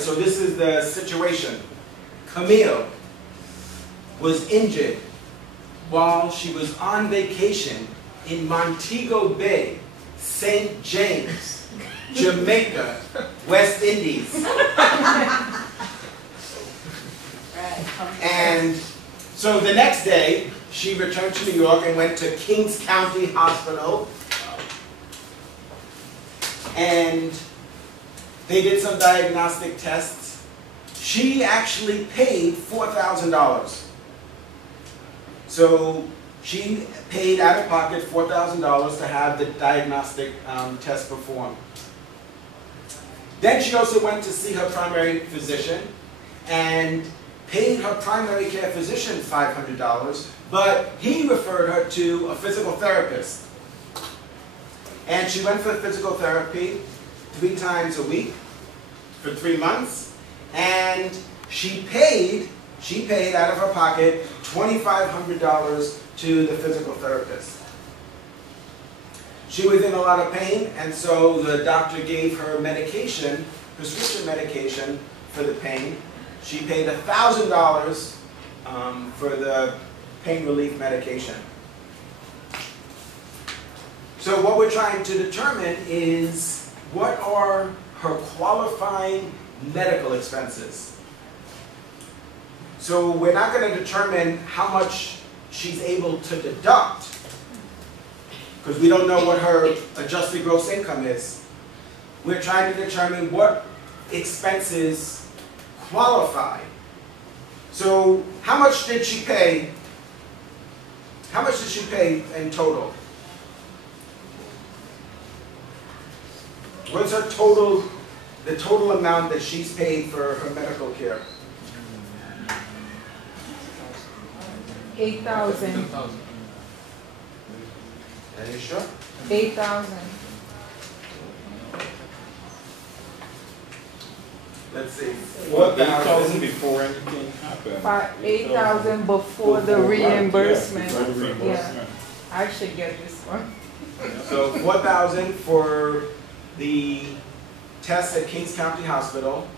right, so this is the situation. Camille was injured while she was on vacation in Montego Bay, St. James, Jamaica, West Indies. And so the next day, she returned to New York and went to Kings County Hospital. And they did some diagnostic tests. She actually paid $4,000. So she paid out of pocket $4,000 to have the diagnostic test performed. Then she also went to see her primary physician and paid her primary care physician $500, but he referred her to a physical therapist. And she went for physical therapy 3 times a week for 3 months, and she paid out of her pocket $2,500 to the physical therapist. She was in a lot of pain, and so the doctor gave her medication, prescription medication for the pain. She paid $1,000 for the pain relief medication. So what we're trying to determine is what are her qualifying medical expenses. So we're not going to determine how much she's able to deduct, because we don't know what her adjusted gross income is. We're trying to determine what expenses qualify. So how much did she pay? How much did she pay in total? What's her total, the total amount that she's paid for her medical care? 8,000. Are you sure? 8,000. Let's see. What, 8,000 before anything happened? 8,000 before the reimbursement. Yeah, before the reimbursement. Yeah. I should get this one. So 4,000 for the test at Kings County Hospital.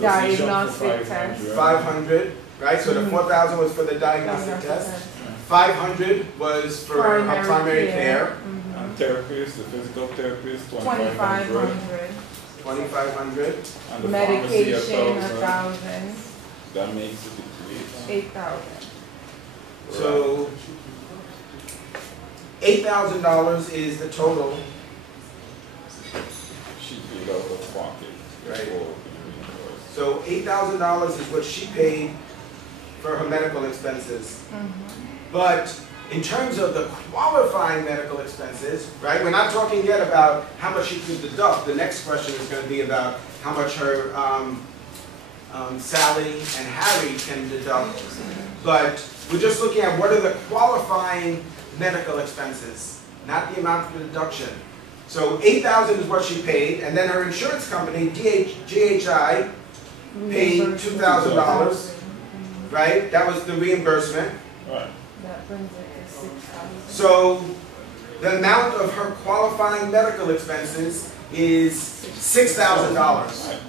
Diagnostic test. 500, right? So the 4,000 was for the diagnostic test. 500 was for her primary care. And therapist, the physical therapist, 2,500. 2,500. And the Medication, pharmacy, 1,000. That makes it decrease. 8,000. So $8,000 is the total. She paid out of pocket. Right. For So $8,000 is what she paid for her medical expenses. But in terms of the qualifying medical expenses, right, we're not talking yet about how much she could deduct. The next question is going to be about how much her Sally and Harry can deduct. But we're just looking at what are the qualifying medical expenses, not the amount of the deduction. So $8,000 is what she paid, and then her insurance company, GHI, paid $2,000, right? That was the reimbursement. Right. That brings it to 6,000. So the amount of her qualifying medical expenses is $6,000.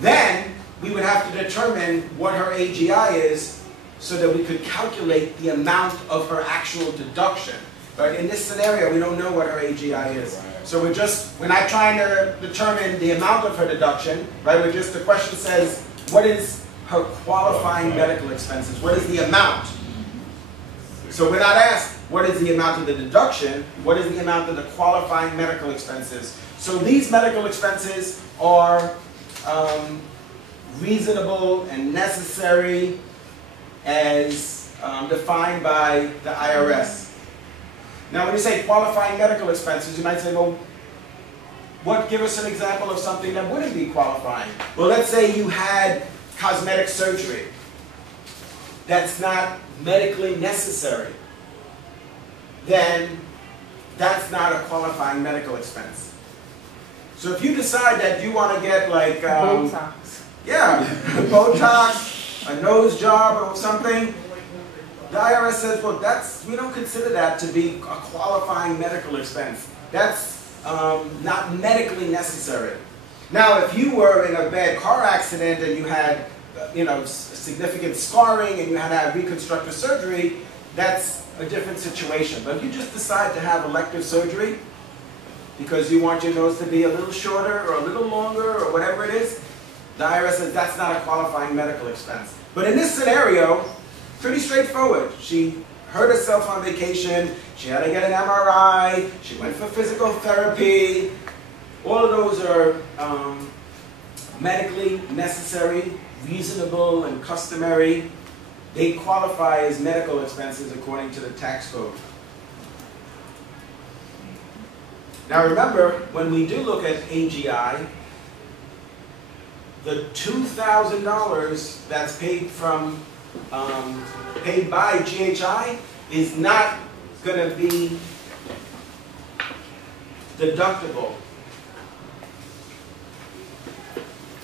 Then we would have to determine what her AGI is so that we could calculate the amount of her actual deduction. But in this scenario, we don't know what her AGI is. So we're not trying to determine the amount of her deduction, right? The question says, what is her qualifying medical expenses? What is the amount? So we're not asked, what is the amount of the deduction? What is the amount of the qualifying medical expenses? So these medical expenses are reasonable and necessary as defined by the IRS. Now when you say qualifying medical expenses, you might say, well, give us an example of something that wouldn't be qualifying. Well, let's say you had cosmetic surgery. That's not medically necessary. Then that's not a qualifying medical expense. So if you decide that you want to get like Botox. Yeah, Botox, a nose job or something, the IRS says, well, we don't consider that to be a qualifying medical expense. That's not medically necessary. Now, if you were in a bad car accident and you had, significant scarring and you had to have reconstructive surgery, that's a different situation. But if you just decide to have elective surgery because you want your nose to be a little shorter or a little longer or whatever it is, the IRS says that's not a qualifying medical expense. But in this scenario, pretty straightforward. She hurt herself on vacation, she had to get an MRI, she went for physical therapy. All of those are medically necessary, reasonable, and customary. They qualify as medical expenses according to the tax code. Now remember, when we do look at AGI, the $2,000 that's paid by GHI is not going to be deductible.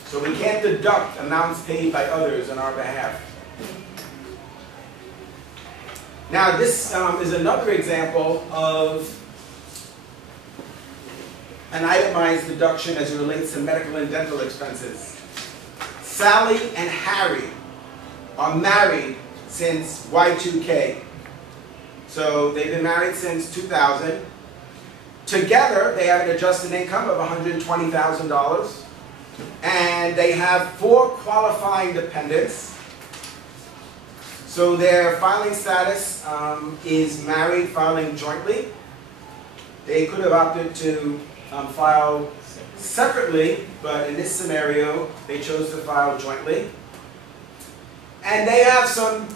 So we can't deduct amounts paid by others on our behalf. Now this is another example of an itemized deduction as it relates to medical and dental expenses. Sally and Harry are married since Y2K. So they've been married since 2000. Together they have an adjusted income of $120,000. And they have 4 qualifying dependents. So their filing status is married, filing jointly. They could have opted to file separately, but in this scenario, they chose to file jointly. And they have some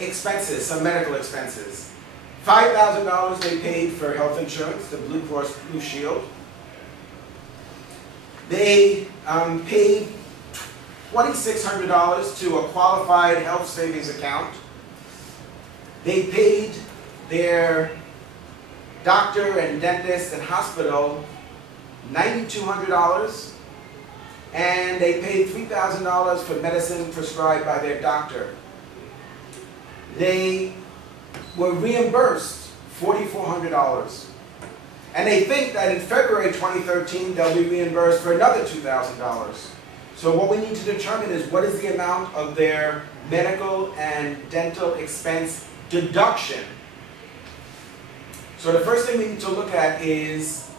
expenses, some medical expenses. $5,000 they paid for health insurance, the Blue Cross Blue Shield. They paid $2,600 to a qualified health savings account. They paid their doctor and dentist and hospital $9,200, and they paid $3,000 for medicine prescribed by their doctor. They were reimbursed $4,400. And they think that in February 2013, they'll be reimbursed for another $2,000. So what we need to determine is what is the amount of their medical and dental expense deduction. So the first thing we need to look at is,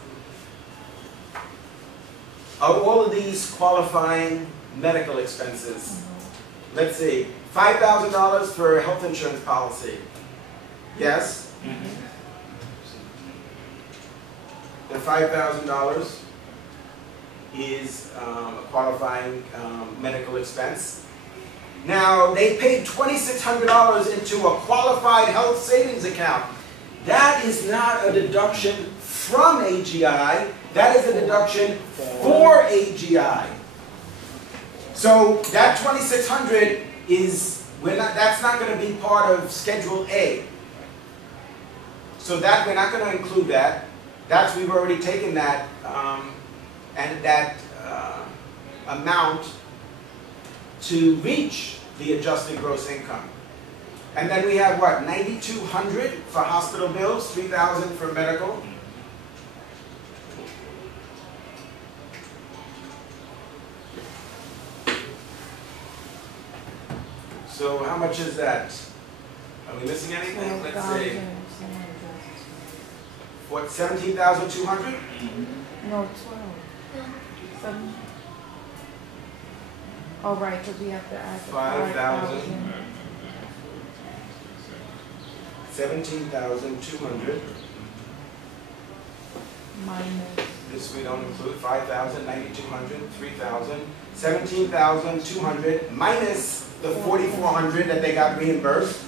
are all of these qualifying medical expenses? Let's see, $5,000 for a health insurance policy. Yes? The $5,000 is a qualifying medical expense. Now, they paid $2,600 into a qualified health savings account. That is not a deduction from AGI. That is a deduction for AGI. So that $2,600 is, that's not going to be part of Schedule A. So that we're not going to include that. We've already taken that and that amount to reach the adjusted gross income. And then we have what, $9,200 for hospital bills, $3,000 for medical. So how much is that? Are we missing anything? Let's see. What, 17,200? No, 12. 7. Oh, right, because we have to add the 5,000. 17,200. Minus. This we don't include. 5,000, 9,200, 3,000. 17,200 minus the 4,400 that they got reimbursed.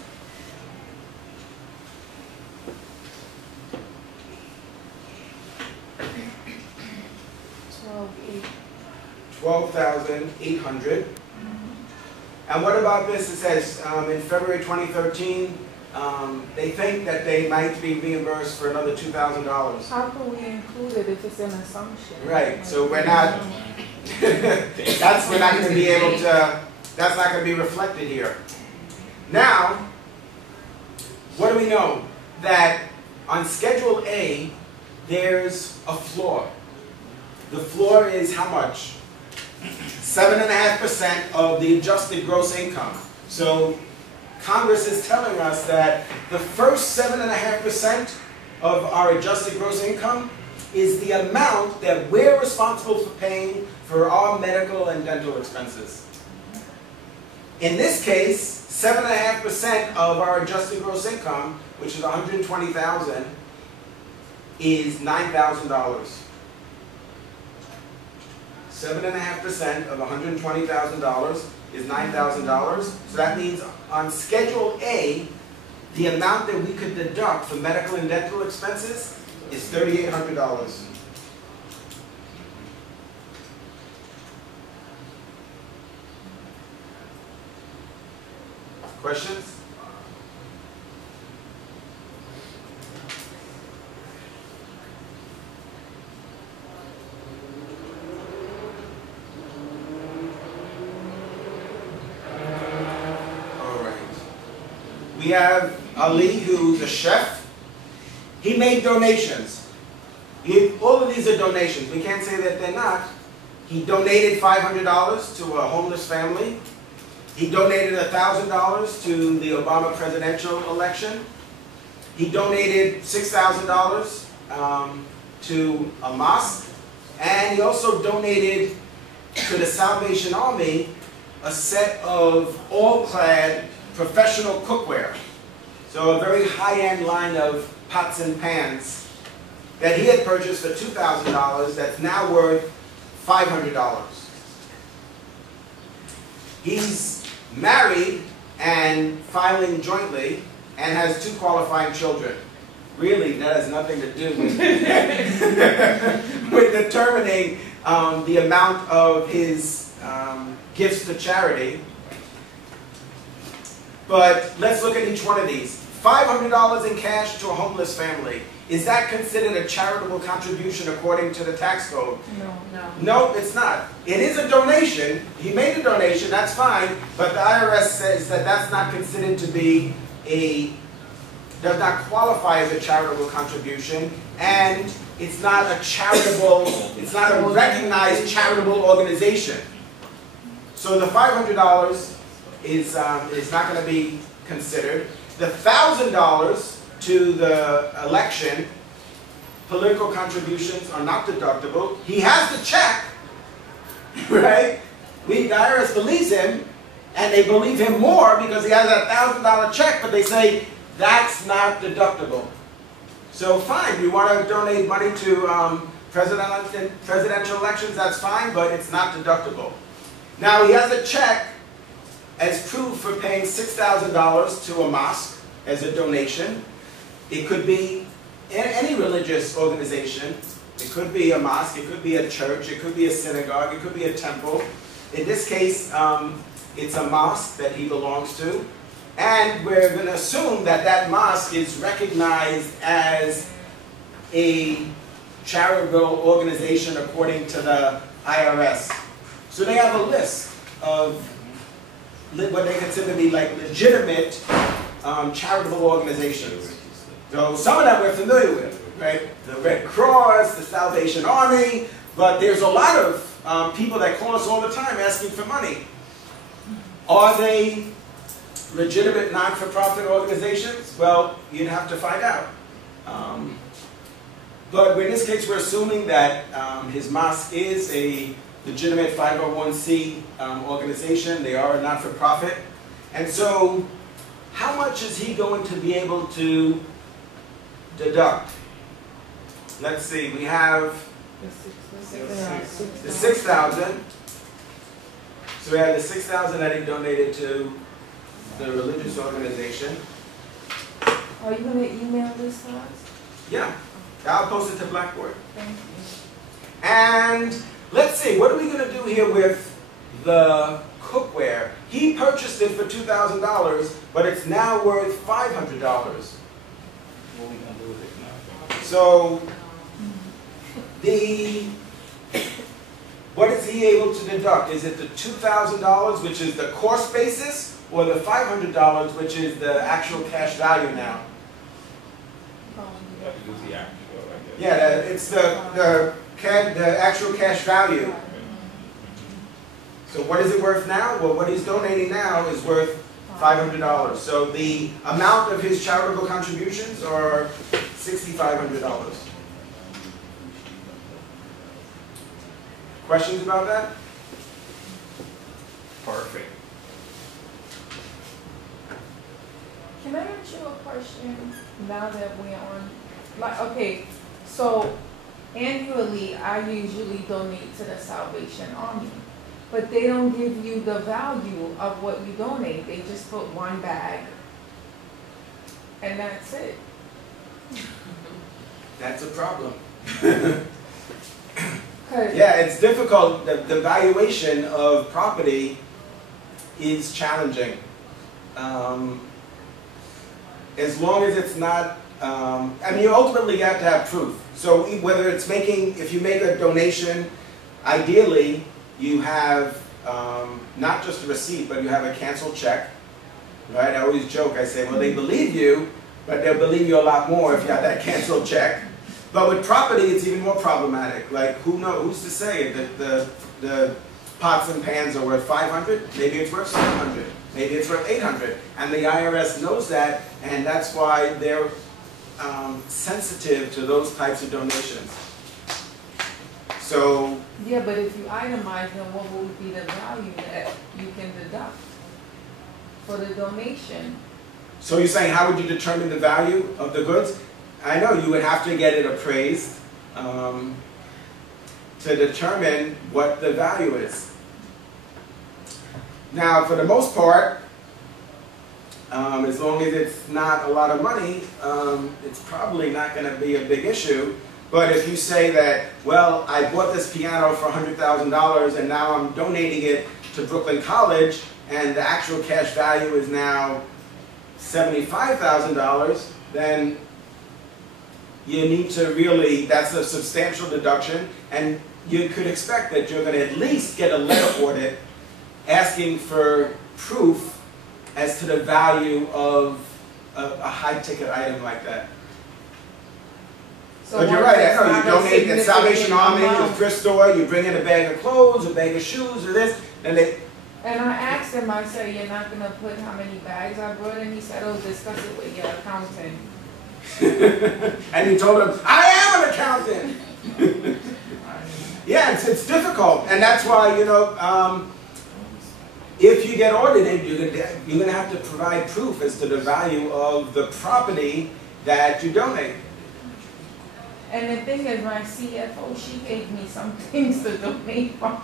$12,800. And what about this? It says in February 2013, they think that they might be reimbursed for another $2,000. How can we include it if it's an assumption? Right. So we're not. We're not going to be able to. That's not going to be reflected here. Now, what do we know? That on Schedule A, there's a floor. The floor is how much? 7.5% of the adjusted gross income. So Congress is telling us that the first 7.5% of our adjusted gross income is the amount that we're responsible for paying for our medical and dental expenses. In this case, 7.5% of our adjusted gross income, which is $120,000, is $9,000. 7.5% of $120,000 is $9,000. So that means on Schedule A, the amount that we could deduct for medical and dental expenses is $3,800. Questions? We have Ali, who's a chef. He made donations. All of these are donations. We can't say that they're not. He donated $500 to a homeless family. He donated $1,000 to the Obama presidential election. He donated $6,000 to a mosque. And he also donated to the Salvation Army a set of all-clad professional cookware. So a very high-end line of pots and pans that he had purchased for $2,000 that's now worth $500. He's married and filing jointly and has 2 qualifying children. Really, that has nothing to do with, with determining the amount of his gifts to charity. But let's look at each one of these. $500 in cash to a homeless family. Is that considered a charitable contribution according to the tax code? No. No, it's not. It is a donation. He made a donation, that's fine, but the IRS says that that's not considered to be does not qualify as a charitable contribution, and it's not a charitable, it's not a recognized charitable organization. So the $500 is not going to be considered. The $1,000 to the election, political contributions are not deductible. He has the check, right? The IRS believes him, and they believe him more because he has a $1,000 check, but they say that's not deductible. So fine, you want to donate money to presidential elections, that's fine, but it's not deductible. Now he has a check as proof for paying $6,000 to a mosque as a donation. It could be any religious organization. It could be a mosque, it could be a church, it could be a synagogue, it could be a temple. In this case, it's a mosque that he belongs to. And we're going to assume that that mosque is recognized as a charitable organization according to the IRS. So they have a list of what they consider to be like legitimate charitable organizations. So some of them we're familiar with, right? The Red Cross, the Salvation Army, but there's a lot of people that call us all the time asking for money. Are they legitimate non-for-profit organizations? Well, you'd have to find out. But in this case, we're assuming that his mosque is a legitimate 501c organization. They are a not-for-profit. And so, how much is he going to be able to deduct? Let's see, we have the 6,000. So we have the 6,000 that he donated to the religious organization. Are you going to email this to us? Yeah, I'll post it to Blackboard. Thank you. And let's see, what are we going to do here with the cookware? He purchased it for $2,000, but it's now worth $500. What are we gonna do with it now? So, what is he able to deduct? Is it the $2,000, which is the cost basis, or the $500, which is the actual cash value now? You have to use the actual, I guess. Yeah, it's the actual cash value. So what is it worth now? Well, what he's donating now is worth $500. So the amount of his charitable contributions are $6,500. Questions about that? Perfect. Can I ask you a question now that we're on, like, okay, so annually I usually donate to the Salvation Army, but they don't give you the value of what you donate. They just put one bag and that's it. That's a problem. 'Cause Yeah, it's difficult. The valuation of property is challenging. As long as it's not, I mean, ultimately you have to have proof. So whether it's if you make a donation, ideally you have not just a receipt, but you have a canceled check, right? I always joke, I say, well, they believe you, but they'll believe you a lot more if you have that canceled check. But with property, it's even more problematic. Like, who's to say that the pots and pans are worth 500? Maybe it's worth 700. Maybe it's worth 800. And the IRS knows that, and that's why they're sensitive to those types of donations. So, yeah, but if you itemize them, what would be the value that you can deduct for the donation? so you're saying, how would you determine the value of the goods? I know you would have to get it appraised to determine what the value is. Now, for the most part, as long as it's not a lot of money, it's probably not going to be a big issue. But if you say that, well, I bought this piano for $100,000 and now I'm donating it to Brooklyn College and the actual cash value is now $75,000, then you need to really, that's a substantial deduction, and you could expect that you're going to at least get a letter audit asking for proof as to the value of a high-ticket item like that. So But you're right, I know, you once donate at it's Salvation not a Army, the significant thrift store, you bring in a bag of clothes, a bag of shoes, or this, then they, And I asked him, I said, you're not going to put how many bags I brought? And he said, oh, discuss it with your accountant. and you told them, I am an accountant. Yeah, it's difficult, and that's why, you know, if you get audited, you're going to have to provide proof as to the value of the property that you donate. And the thing is, my CFO, she gave me some things to donate for.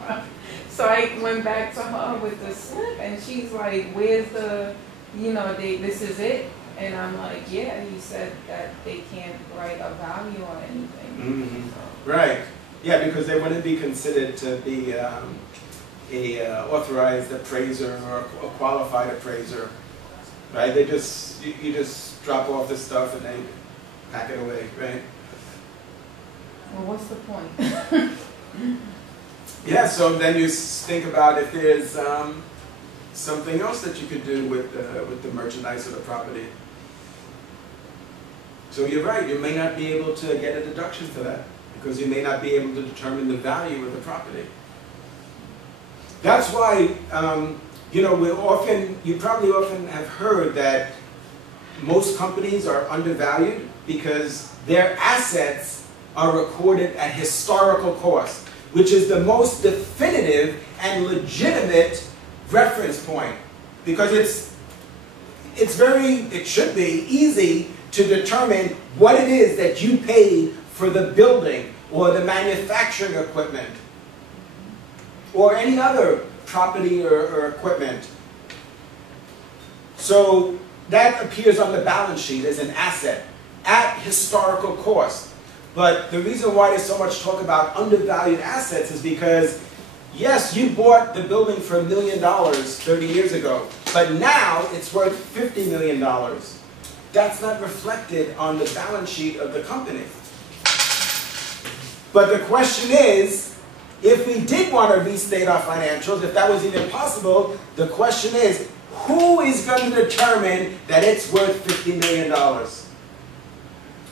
So I went back to her with the slip, and she's like, where's the, you know, this is it? And I'm like, yeah, he said that they can't write a value on anything. Mm-hmm. Right. Yeah, because they wouldn't be considered to be a authorized appraiser or a qualified appraiser. Right? They just, you just drop off the stuff and they pack it away, right? Well, what's the point? Yeah, so then you think about if there's something else that you could do with the merchandise or the property. So you're right, you may not be able to get a deduction for that because you may not be able to determine the value of the property. That's why, you know, you probably often have heard that most companies are undervalued because their assets are recorded at historical cost, which is the most definitive and legitimate reference point, because it should be easy to determine what it is that you paid for the building or the manufacturing equipment or any other property or equipment. So that appears on the balance sheet as an asset at historical cost. But the reason why there's so much talk about undervalued assets is because, yes, you bought the building for $1 million 30 years ago, but now it's worth $50 million. That's not reflected on the balance sheet of the company. But the question is, if we did want to restate our financials, if that was even possible, the question is, who is going to determine that it's worth $50 million?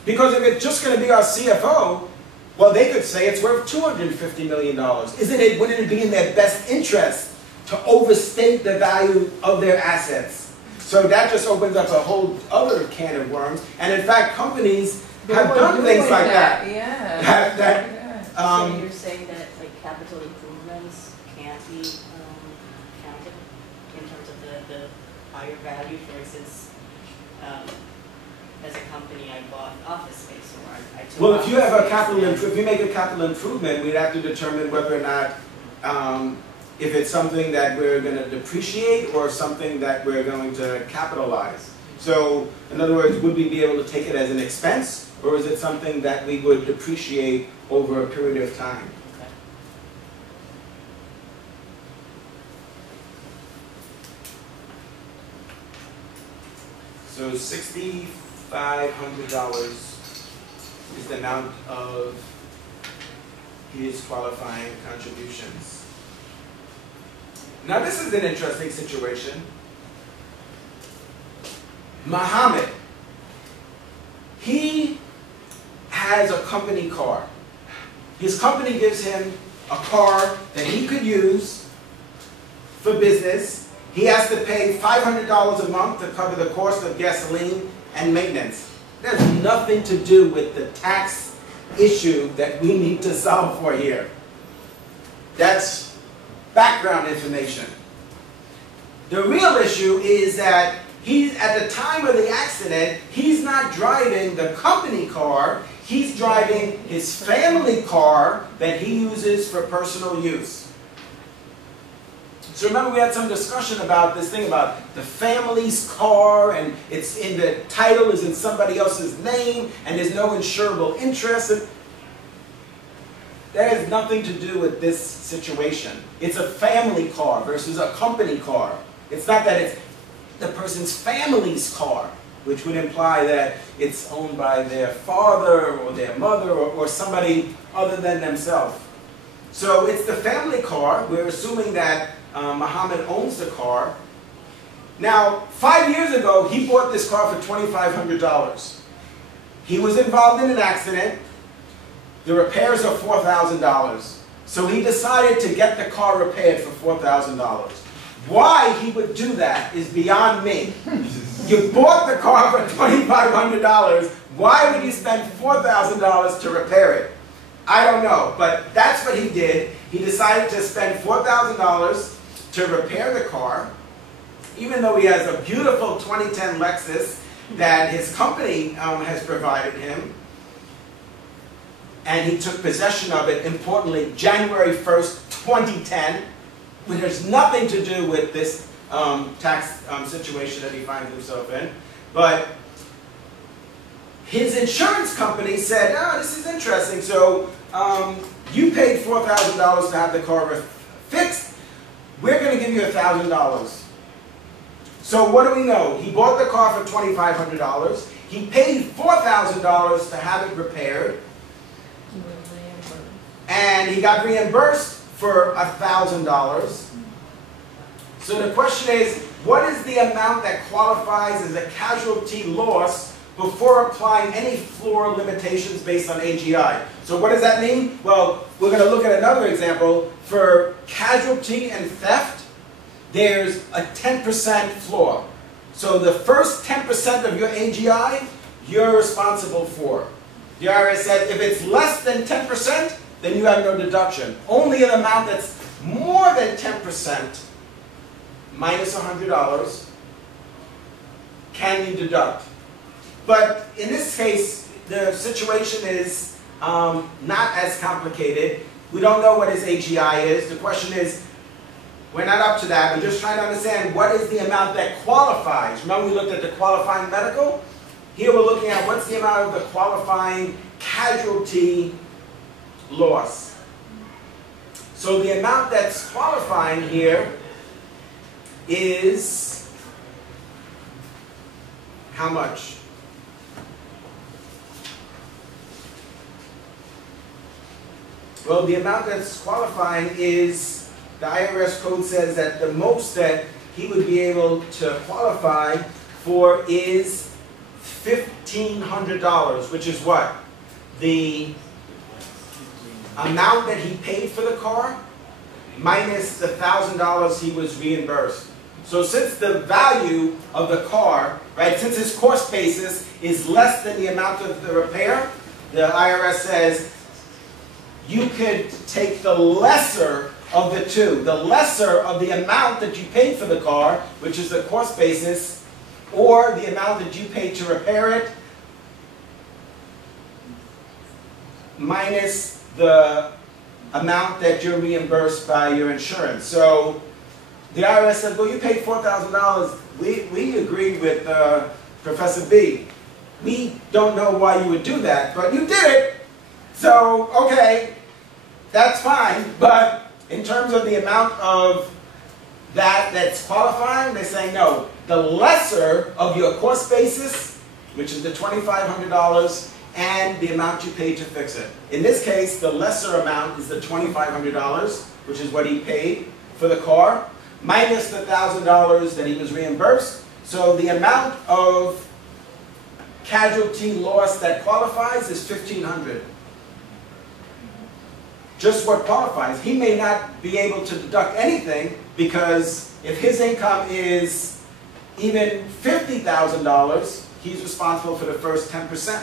Because if it's just going to be our CFO, well, they could say it's worth $250 million. Wouldn't it be in their best interest to overstate the value of their assets. So that just opens up a whole other can of worms. And in fact, companies have done things like that. Yeah. So you're saying that like capital improvements can't be counted in terms of the higher value? For instance, as a company, I bought office space, or I took. Well, if you have a if you make a capital improvement, we'd have to determine whether or not if it's something that we're going to depreciate or something that we're going to capitalize. So, in other words, would we be able to take it as an expense, or is it something that we would depreciate over a period of time? Okay. So $6,500 is the amount of his qualifying contributions. Now this is an interesting situation. Muhammad, he has a company car. His company gives him a car that he could use for business. He has to pay $500 a month to cover the cost of gasoline and maintenance. There's nothing to do with the tax issue that we need to solve for here. That's background information. The real issue is that he's, at the time of the accident, he's not driving the company car, he's driving his family car that he uses for personal use. So remember, we had some discussion about this thing about the family's car, and it's in the title is in somebody else's name, and there's no insurable interest. That has nothing to do with this situation. It's a family car versus a company car. It's not that it's the person's family's car, which would imply that it's owned by their father or their mother or somebody other than themselves. So it's the family car. We're assuming that Muhammad owns the car. Now, 5 years ago, he bought this car for $2,500. He was involved in an accident. The repairs are $4,000. So he decided to get the car repaired for $4,000. Why he would do that is beyond me. You bought the car for $2,500. Why would you spend $4,000 to repair it? I don't know, but that's what he did. He decided to spend $4,000 to repair the car, even though he has a beautiful 2010 Lexus that his company has provided him. And he took possession of it, importantly, January 1st, 2010, which has nothing to do with this tax situation that he finds himself in. But his insurance company said, oh, this is interesting. So you paid $4,000 to have the car fixed. We're going to give you $1,000. So what do we know? He bought the car for $2,500. He paid $4,000 to have it repaired. And he got reimbursed for $1,000. So the question is, what is the amount that qualifies as a casualty loss before applying any floor limitations based on AGI? So what does that mean? Well, we're going to look at another example. For casualty and theft, there's a 10% floor. So the first 10% of your AGI, you're responsible for. The IRS said if it's less than 10%, then you have no deduction. Only an amount that's more than 10%, minus $100, can you deduct. But in this case, the situation is not as complicated. We don't know what his AGI is. The question is, we're not up to that. We're just trying to understand what is the amount that qualifies. Remember we looked at the qualifying medical? Here we're looking at what's the amount of the qualifying casualty loss. So the amount that's qualifying here is how much? Well, the amount that's qualifying is, the IRS code says that the most that he would be able to qualify for is $1,500, which is what? The amount that he paid for the car minus the $1,000 he was reimbursed. So since the value of the car, right, since his cost basis is less than the amount of the repair, the IRS says you could take the lesser of the two, the lesser of the amount that you paid for the car, which is the cost basis, or the amount that you paid to repair it, minus the amount that you're reimbursed by your insurance. So the IRS said, well, you paid $4,000. We agree with Professor B. We don't know why you would do that, but you did it. So, okay, that's fine. But in terms of the amount of that's qualifying, they're saying, no, the lesser of your cost basis, which is the $2,500, and the amount you paid to fix it. In this case, the lesser amount is the $2,500, which is what he paid for the car, minus the $1,000 that he was reimbursed. So the amount of casualty loss that qualifies is $1,500. Just what qualifies. He may not be able to deduct anything because if his income is even $50,000, he's responsible for the first 10%,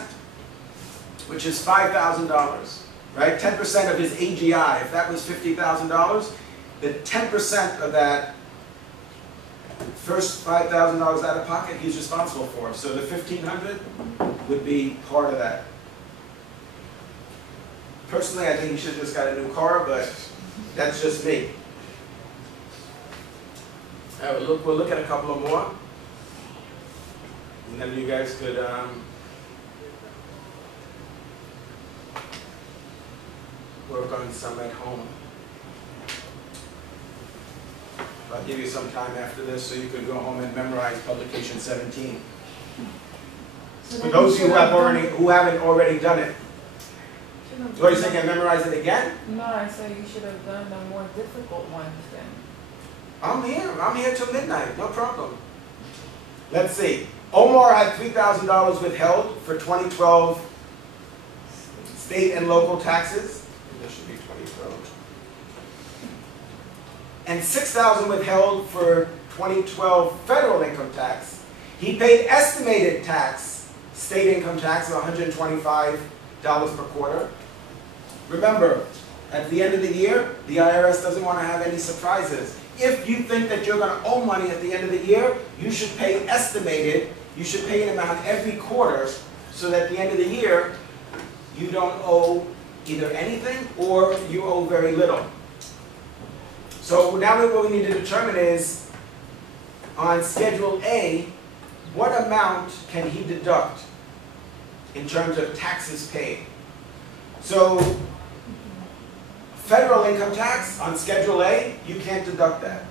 which is $5,000, right? 10% of his AGI. If that was $50,000, the 10% of that first $5,000 out of pocket, he's responsible for. So the $1,500 would be part of that. Personally, I think he should have just got a new car, but that's just me. All right, we'll look at a couple of more. And then you guys could work on some at home. I'll give you some time after this so you could go home and memorize Publication 17. So For those of you who haven't already done it. What, you thinking memorize it again? No, I said you should have done the more difficult ones then. I'm here till midnight, no problem. Let's see. Omar had $3,000 withheld for 2012 state and local taxes. This should be 2012. And $6,000 withheld for 2012 federal income tax. He paid estimated tax, state income tax of $125 per quarter. Remember, at the end of the year, the IRS doesn't want to have any surprises. If you think that you're going to owe money at the end of the year, you should pay estimated, you should pay an amount every quarter so that at the end of the year, you don't owe either anything or you owe very little. So now what we need to determine is, on Schedule A, what amount can he deduct in terms of taxes paid? So, federal income tax on Schedule A, you can't deduct that.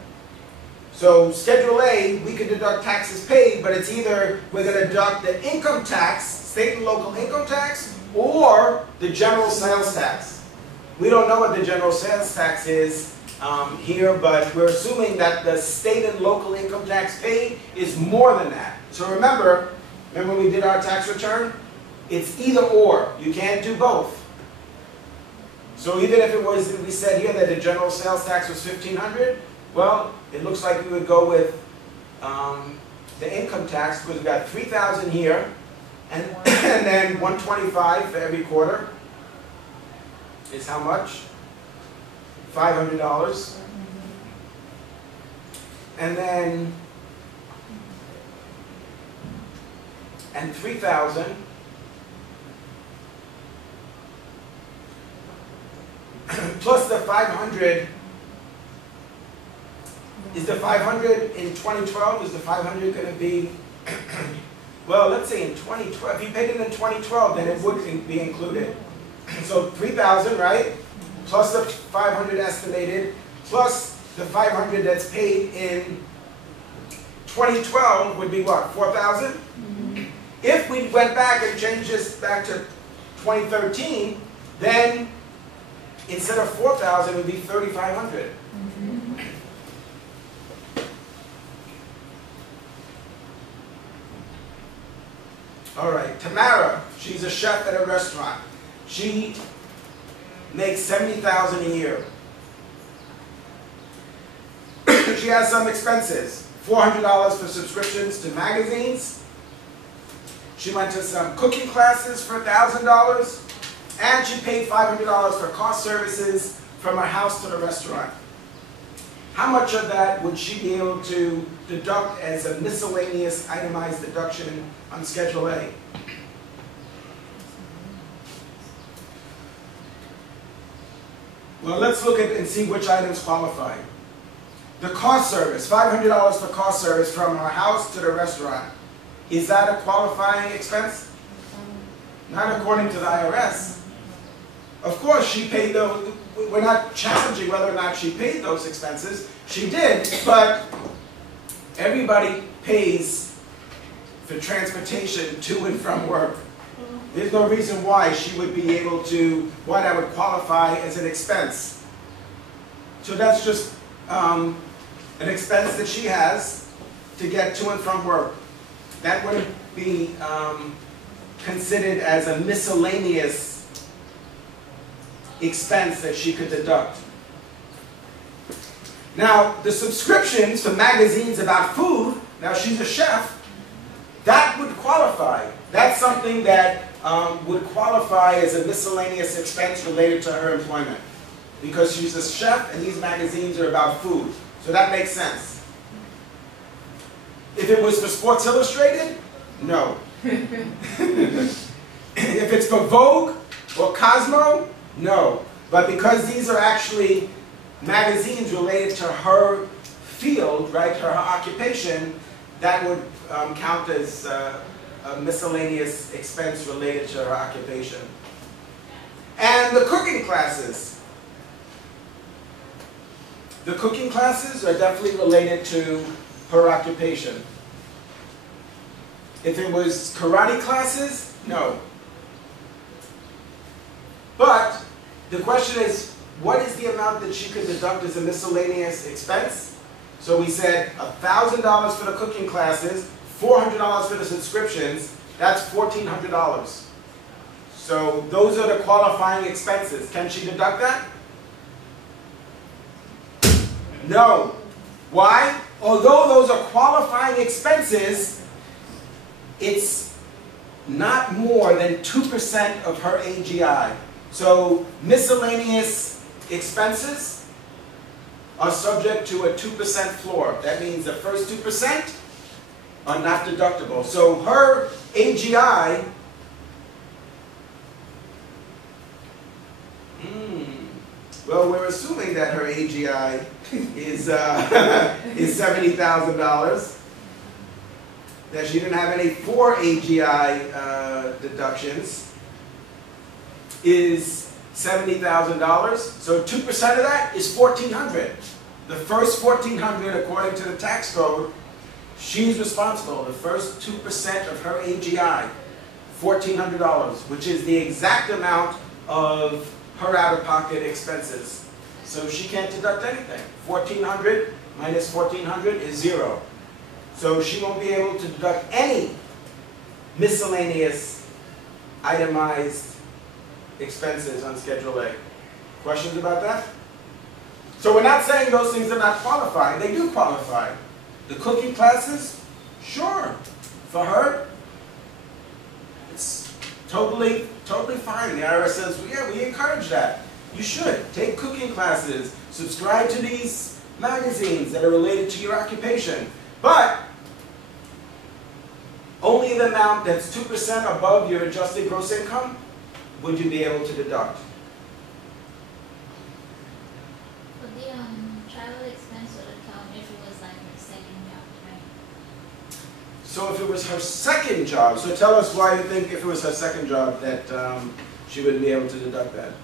So Schedule A, we could deduct taxes paid, but it's either we're going to deduct the income tax, state and local income tax, or the general sales tax. We don't know what the general sales tax is here, but we're assuming that the state and local income tax paid is more than that. So remember when we did our tax return? It's either or. You can't do both. So even if it was, we said here that the general sales tax was $1,500, well, it looks like we would go with the income tax because we've got $3,000 here, and then $125 for every quarter is how much? $500. And then, and $3,000. Plus the 500, is the 500 in 2012, is the 500 going to be, well, let's say in 2012, if you paid it in 2012, then it would be included. So 3,000, right? Plus the 500 estimated, plus the 500 that's paid in 2012 would be what, 4,000? Mm-hmm. If we went back and changed this back to 2013, then instead of 4,000, it would be 3,500. Mm-hmm. All right, Tamara, she's a chef at a restaurant. She makes $70,000 a year. she has some expenses. $400 for subscriptions to magazines. She went to some cooking classes for $1,000. And she paid $500 for car services from her house to the restaurant. How much of that would she be able to deduct as a miscellaneous itemized deduction on Schedule A? Well, let's look at and see which items qualify. The car service, $500 for car service from her house to the restaurant. Is that a qualifying expense? Not according to the IRS. Of course, she paid those. We're not challenging whether or not she paid those expenses. She did, but everybody pays for transportation to and from work. There's no reason why she would be able to, why that would qualify as an expense. So that's just an expense that she has to get to and from work. That wouldn't be considered as a miscellaneous expense that she could deduct. Now, the subscriptions for magazines about food, now she's a chef, that would qualify. That's something that would qualify as a miscellaneous expense related to her employment. Because she's a chef and these magazines are about food. So that makes sense. If it was for Sports Illustrated, no. If it's for Vogue or Cosmo, no. But because these are actually magazines related to her field, right, her occupation, that would count as a miscellaneous expense related to her occupation. And the cooking classes. The cooking classes are definitely related to her occupation. If it was karate classes, no. But the question is, what is the amount that she could deduct as a miscellaneous expense? So we said $1,000 for the cooking classes, $400 for the subscriptions, that's $1,400. So those are the qualifying expenses. Can she deduct that? No. Why? Although those are qualifying expenses, it's not more than 2% of her AGI. So miscellaneous expenses are subject to a 2% floor. That means the first 2% are not deductible. So her AGI, well, we're assuming that her AGI is $70,000. That she didn't have any 4 AGI deductions is $70,000. So 2% of that is $1,400. The first $1,400, according to the tax code, she's responsible. The first 2% of her AGI, $1,400, which is the exact amount of her out-of-pocket expenses. So she can't deduct anything. 1,400 minus 1,400 is 0. So she won't be able to deduct any miscellaneous itemized expenses on Schedule A. Questions about that? So we're not saying those things are not qualifying. They do qualify. The cooking classes, sure. For her, it's totally fine. The IRS says, well, yeah, we encourage that. You should. Take cooking classes. Subscribe to these magazines that are related to your occupation. But only the amount that's 2% above your adjusted gross income would you be able to deduct. But the travel expense would account if it was like her second job, right? So if it was her second job, so tell us why you think if it was her second job that she wouldn't be able to deduct that. Is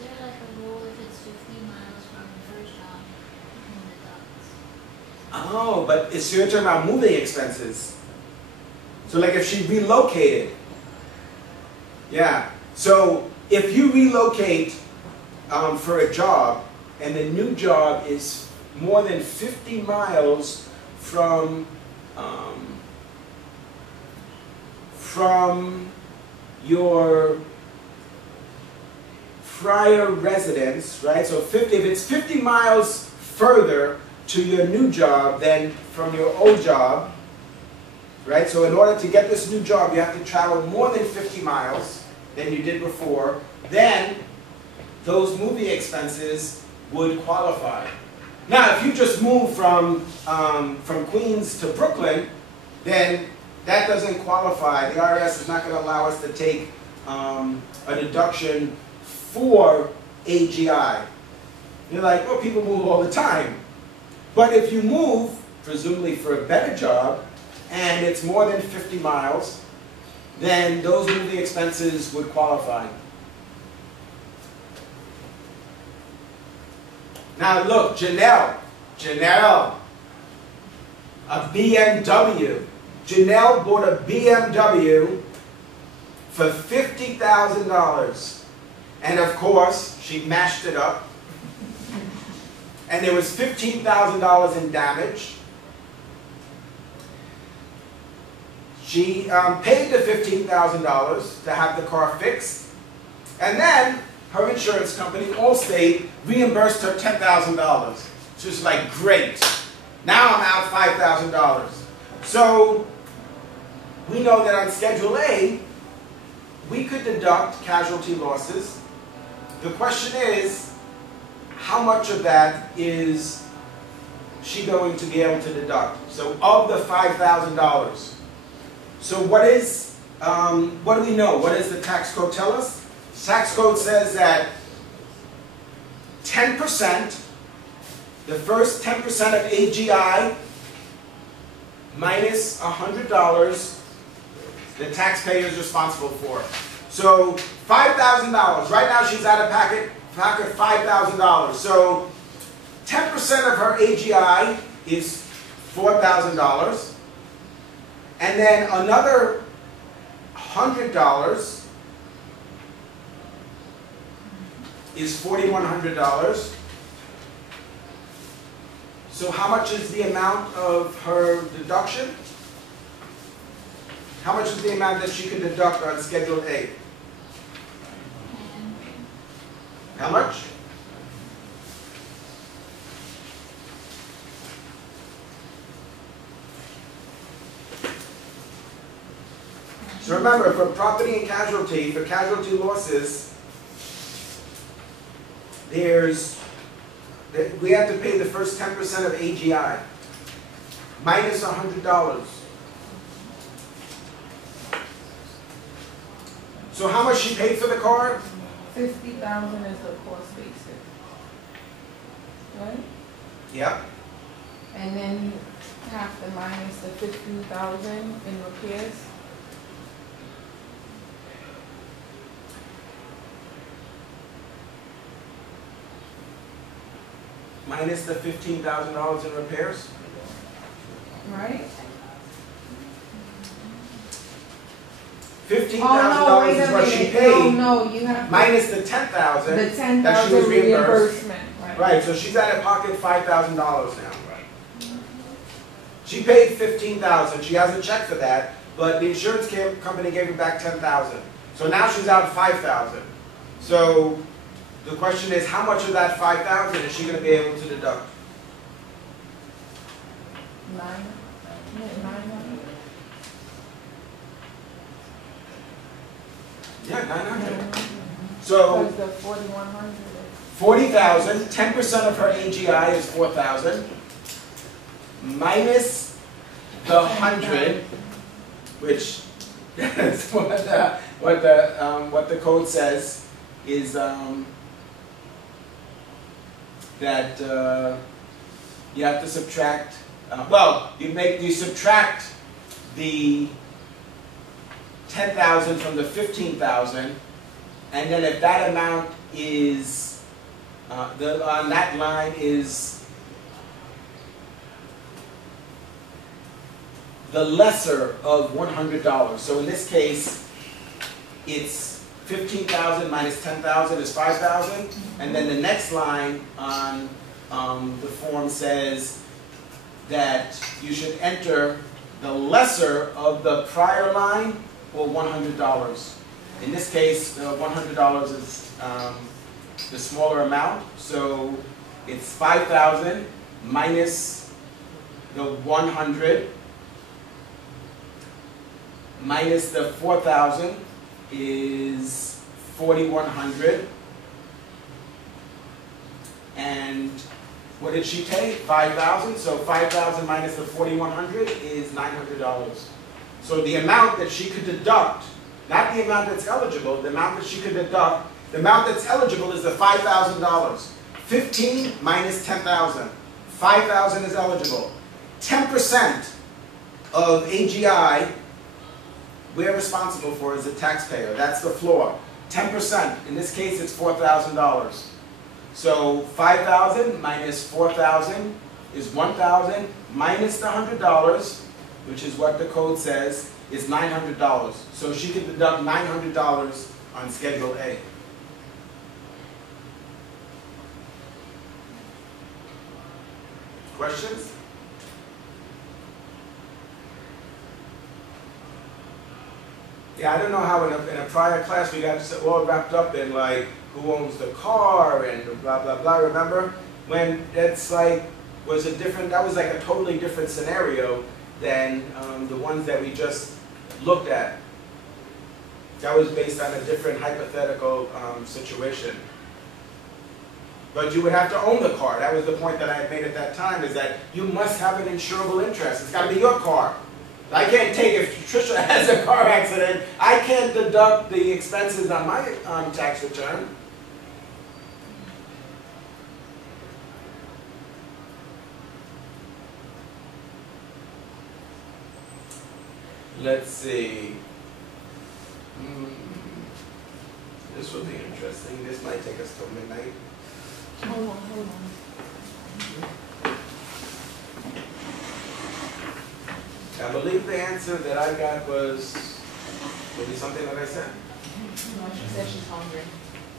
there like a rule if it's 50 miles from the first job, you can deduct? Oh, but it's you're talking about moving expenses. So like if she relocated. Yeah. So if you relocate for a job and the new job is more than 50 miles from your prior residence, right? So if it's 50 miles further to your new job than from your old job, right? So in order to get this new job, you have to travel more than 50 miles than you did before. Then those moving expenses would qualify. Now, if you just move from Queens to Brooklyn, then that doesn't qualify. The IRS is not going to allow us to take a deduction for AGI. You're like, well, people move all the time. But if you move, presumably for a better job, and it's more than 50 miles, then those moving expenses would qualify. Now look, Janelle, a BMW. Janelle bought a BMW for $50,000. And of course, she mashed it up. And there was $15,000 in damage. She paid the $15,000 to have the car fixed. And then her insurance company, Allstate, reimbursed her $10,000. She was like, great. Now I'm out $5,000. So we know that on Schedule A, we could deduct casualty losses. The question is, how much of that is she going to be able to deduct? So of the $5,000. So what do we know? What does the tax code tell us? The tax code says that 10%, the first 10% of AGI minus $100, the taxpayer is responsible for. So $5,000. Right now she's out of pocket $5,000. So 10% of her AGI is $4,000. And then another $100 is $4,100. So how much is the amount of her deduction? How much is the amount that she can deduct on Schedule A? How much? So remember, for property and casualty, for casualty losses, we have to pay the first 10% of AGI, minus $100. So how much she paid for the car? $50,000 is the cost basis, right? Yep. And then you have to minus the $15,000 in repairs. Minus the $15,000 in repairs? Right? $15,000 is what she paid. No, you have to, minus the $10,000 the $10,000 that she was reimbursed. reimbursement. Right, so she's out of pocket $5,000 now. She paid $15,000. She has a check for that, but the insurance company gave her back $10,000. So now she's out $5,000. So the question is, how much of that $5,000 is she going to be able to deduct? 900. Yeah, 900. So the 4,100. 40,000. 10% of her AGI is 4,000. Minus the 100, which is what the code says is that you have to subtract. You subtract the 10,000 from the 15,000, and then if that amount is on that line is the lesser of $100. So in this case, it's 15,000 minus 10,000 is 5,000, and then the next line on the form says that you should enter the lesser of the prior line or $100. In this case, $100 is the smaller amount, so it's 5,000 minus the 100 minus the 4,000 is 4,100. And what did she pay? 5,000. So 5,000 minus the 4,100 is $900. So the amount that she could deduct, not the amount that's eligible, the amount that she could deduct, the amount that's eligible is the $5,000. 15 minus 10,000. 5,000 is eligible. 10% of AGI we're responsible for as a taxpayer. That's the floor. 10%. In this case, it's $4,000. So 5,000 minus 4,000 is 1,000 minus the $100, which is what the code says, is $900. So she could deduct $900 on Schedule A. Questions? Yeah, I don't know how in a prior class we got all wrapped up in like who owns the car and blah blah blah. Remember when that's like was a different? That was like a totally different scenario than the ones that we just looked at. That was based on a different hypothetical situation. But you would have to own the car. That was the point that I had made at that time, is that you must have an insurable interest. It's got to be your car. I can't take, if Trisha has a car accident, I can't deduct the expenses on my tax return. Let's see. This will be interesting. This might take us till midnight. Hold on. I believe the answer that I got was something that I said. No, she said she's hungry.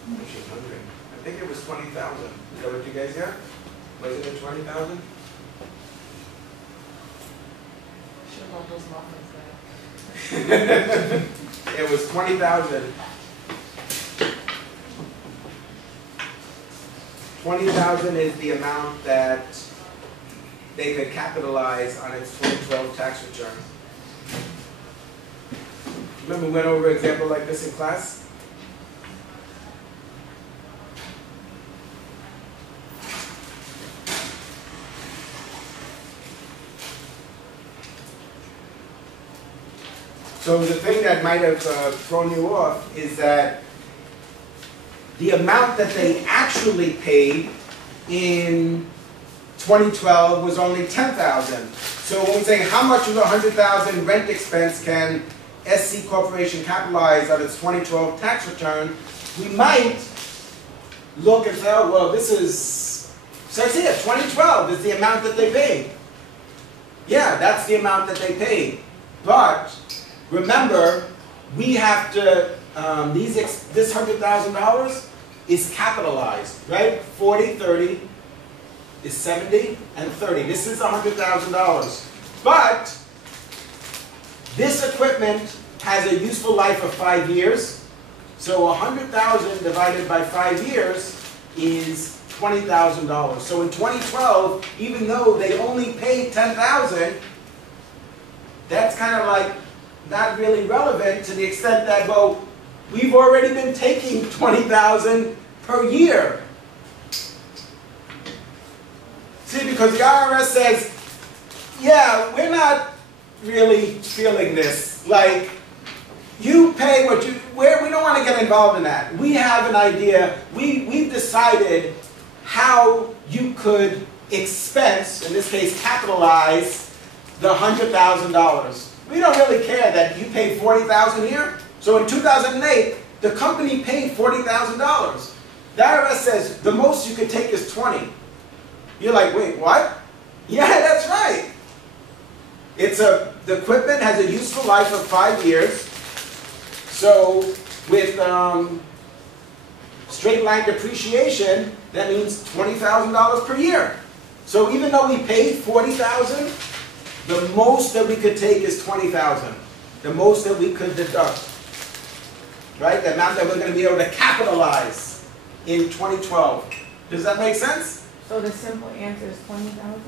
Oh, she's hungry. I think it was 20,000. Is that what you guys got? Wasn't it 20,000? Should have bought those muffins there. It was 20,000. 20,000 is the amount that they could capitalize on its 2012 tax return. Remember we went over an example like this in class? So the thing that might have thrown you off is that the amount that they actually paid in 2012 was only 10,000. So when we say how much of the 100,000 rent expense can SC Corporation capitalize on its 2012 tax return, we might look and say, oh, well, this is, so I see it, 2012 is the amount that they paid. Yeah, that's the amount that they paid. But remember, we have to, this $100,000 is capitalized, right? 40, 30 is 70, and 30. This is $100,000. But this equipment has a useful life of 5 years. So 100,000 divided by 5 years is $20,000. So in 2012, even though they only paid 10,000, that's kind of like not really relevant to the extent that, well, we've already been taking 20,000 per year. See, because the IRS says, yeah, we're not really feeling this. Like, you pay what you, we don't want to get involved in that. We have an idea. We've decided how you could expense, in this case, capitalize the $100,000. We don't really care that you paid $40,000 here. So in 2008, the company paid $40,000. The IRS says the most you could take is 20. You're like, wait, what? Yeah, that's right. The equipment has a useful life of 5 years. So with straight line depreciation, that means $20,000 per year. So even though we paid $40,000, the most that we could take is $20,000. The most that we could deduct. Right? The amount that we're going to be able to capitalize in 2012. Does that make sense? So the simple answer is 20,000?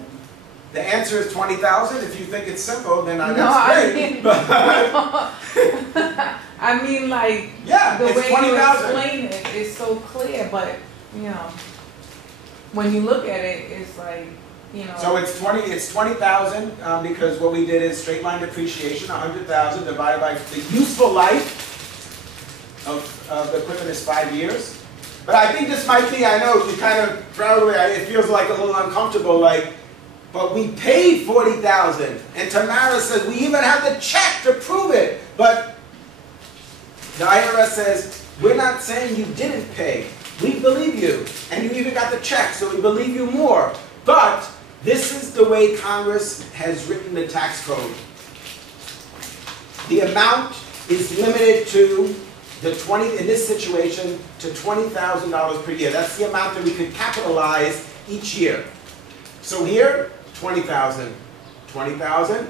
The answer is 20,000. If you think it's simple, then No, that's I great. mean, But I mean, like, yeah, the it's way you 20,000. explain it is so clear, but, you know, when you look at it, it's like, you know. So it's 20,000 because what we did is straight line depreciation, 100,000 divided by the useful life of the equipment is 5 years. But I think this might be, I know, you kind of probably, it feels like a little uncomfortable, like, but we paid 40,000, and Tamara says we even have the check to prove it. But the IRS says we're not saying you didn't pay. We believe you, and you even got the check, so we believe you more. But this is the way Congress has written the tax code. The amount is limited to in this situation, to $20,000 per year. That's the amount that we could capitalize each year. So here, 20,000, 20,000,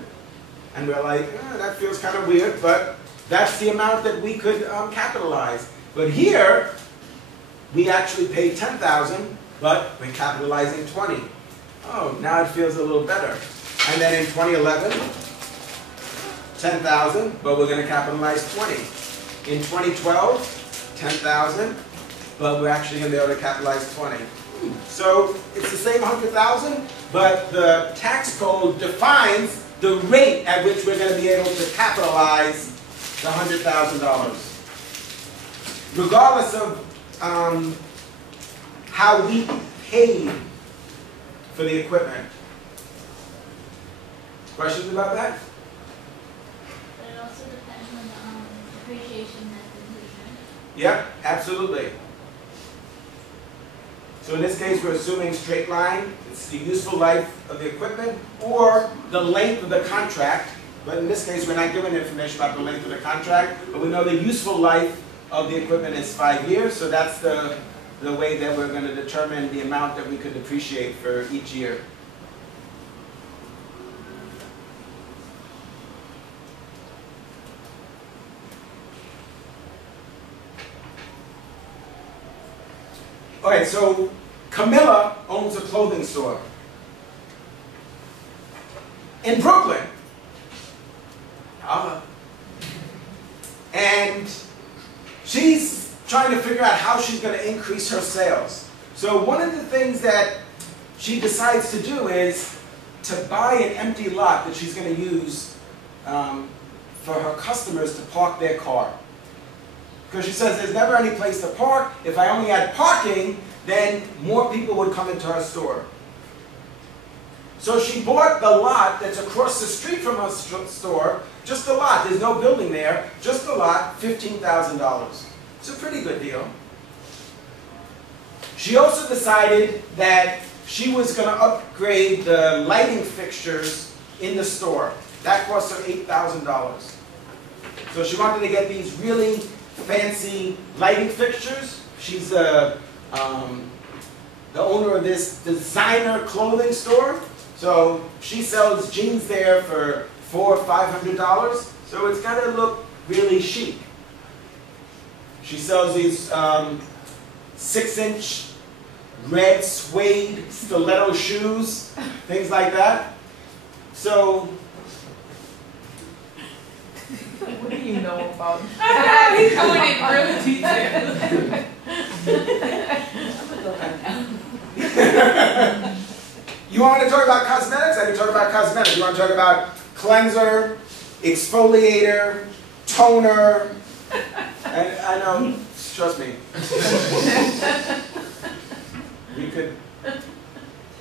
and we're like, that feels kind of weird, but that's the amount that we could capitalize. But here, we actually paid 10,000, but we're capitalizing 20. Oh, now it feels a little better. And then in 2011, 10,000, but we're going to capitalize 20. In 2012, 10,000, but we're actually going to be able to capitalize 20. So it's the same 100,000, but the tax code defines the rate at which we're going to be able to capitalize the $100,000. Regardless of how we paid for the equipment. Questions about that? But it also depends on the depreciation method, right? Yeah, absolutely. So in this case, we're assuming straight line. It's the useful life of the equipment or the length of the contract. But in this case, we're not given information about the length of the contract, but we know the useful life of the equipment is 5 years. So that's the way that we're going to determine the amount that we could depreciate for each year. Okay, so Camilla owns a clothing store in Brooklyn. And she's trying to figure out how she's going to increase her sales. So one of the things that she decides to do is to buy an empty lot that she's going to use for her customers to park their car. Because she says there's never any place to park. If I only had parking, then more people would come into her store. So she bought the lot that's across the street from her store, just a lot. There's no building there, just a lot, $15,000. It's a pretty good deal. She also decided that she was going to upgrade the lighting fixtures in the store. That cost her $8,000. So she wanted to get these really fancy lighting fixtures. She's the owner of this designer clothing store. So she sells jeans there for $400 or $500. So it's got to look really chic. She sells these 6-inch red suede stiletto shoes, things like that. So What do you know about He's going in really detail. you want to talk about cosmetics? I can talk about cosmetics. You want to talk about cleanser, exfoliator, toner. I know, trust me.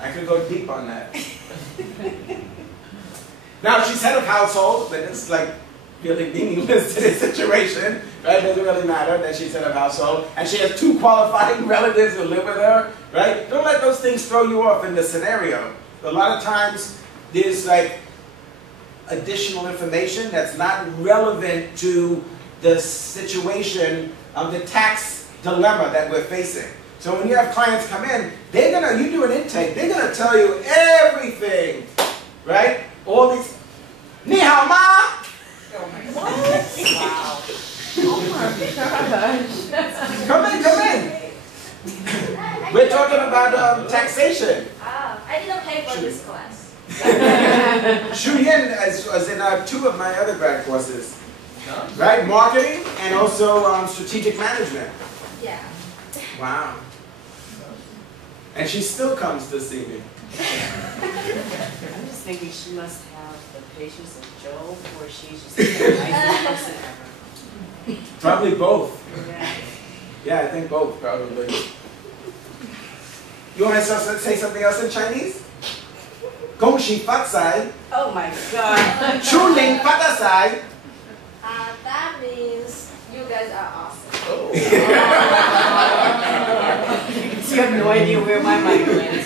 I could go deep on that. Now she's head of household, but it's like really meaningless to this situation, right? It doesn't really matter that she's head of household, and she has 2 qualifying relatives who live with her, right? Don't let those things throw you off in the scenario. A lot of times there's like additional information that's not relevant to the situation of the tax dilemma that we're facing. So when you have clients come in, you do an intake, they're gonna tell you everything, right? All these, ni hao ma. Oh my God. What? Wow. Oh my gosh. Come in. We're talking about taxation. Ah, I didn't pay for this class. Shu Yin was in 2 of my other grad courses, right? Marketing and also strategic management. Yeah. Wow. And she still comes to see me. I'm just thinking she must have the patience of Job, or she's just the nicest person ever. Probably both. Yeah. Yeah, I think both, probably. You want to say something else in Chinese? Gong Xi Fat Sai, Oh my god. Chu Ling Fat Sai. That means you guys are awesome. Oh. You have no idea where my mind went.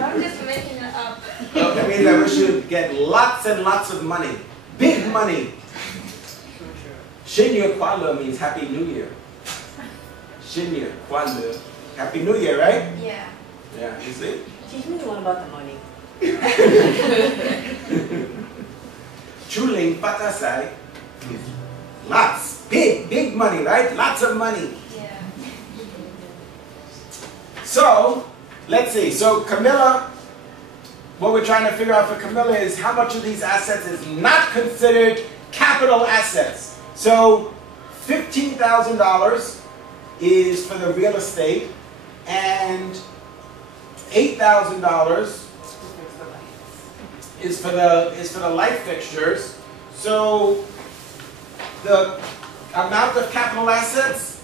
I'm just making it up. That means that we should get lots and lots of money. Big money. Xin Ye Kuan Le means Happy New Year. Xin Ye Kuan Le. Happy New Year, right? Yeah. Yeah, you see? Teach me one about the money. Chu Ling Fat Sai. Lots. Big money, right? Lots of money. Yeah. So, let's see. So Camilla, what we're trying to figure out for Camilla is how much of these assets is not considered capital assets. So $15,000 is for the real estate and $8,000 is for the light fixtures. So the amount of capital assets,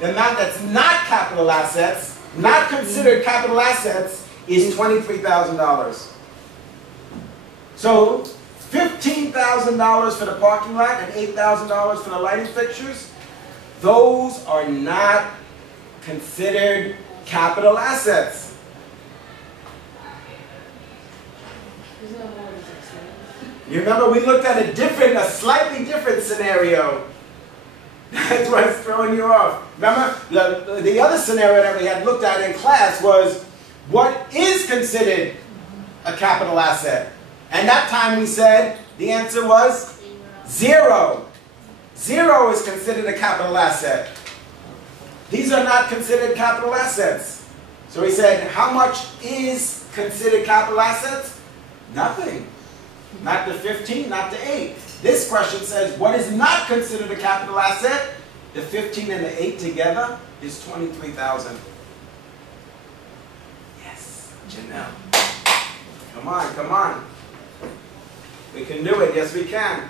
the amount that's not capital assets, not considered capital assets, is $23,000. So $15,000 for the parking lot and $8,000 for the lighting fixtures, those are not considered capital assets. You remember we looked at a slightly different scenario. That's what's throwing you off. Remember, the other scenario that we had looked at in class was what is considered a capital asset. And that time we said the answer was 0. 0 is considered a capital asset. These are not considered capital assets. So we said, how much is considered capital assets? Nothing. Not the 15, not the 8. This question says, what is not considered a capital asset? The 15 and the 8 together is $23,000. Yes, Janelle. Come on, come on. We can do it. Yes, we can.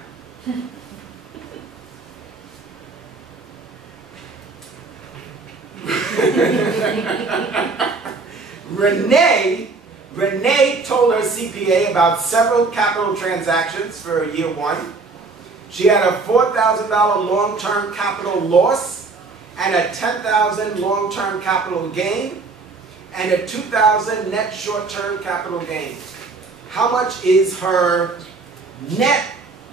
Renee told her CPA about several capital transactions for year 1. She had a $4,000 long-term capital loss and a $10,000 long-term capital gain and a $2,000 net short-term capital gain. How much is her net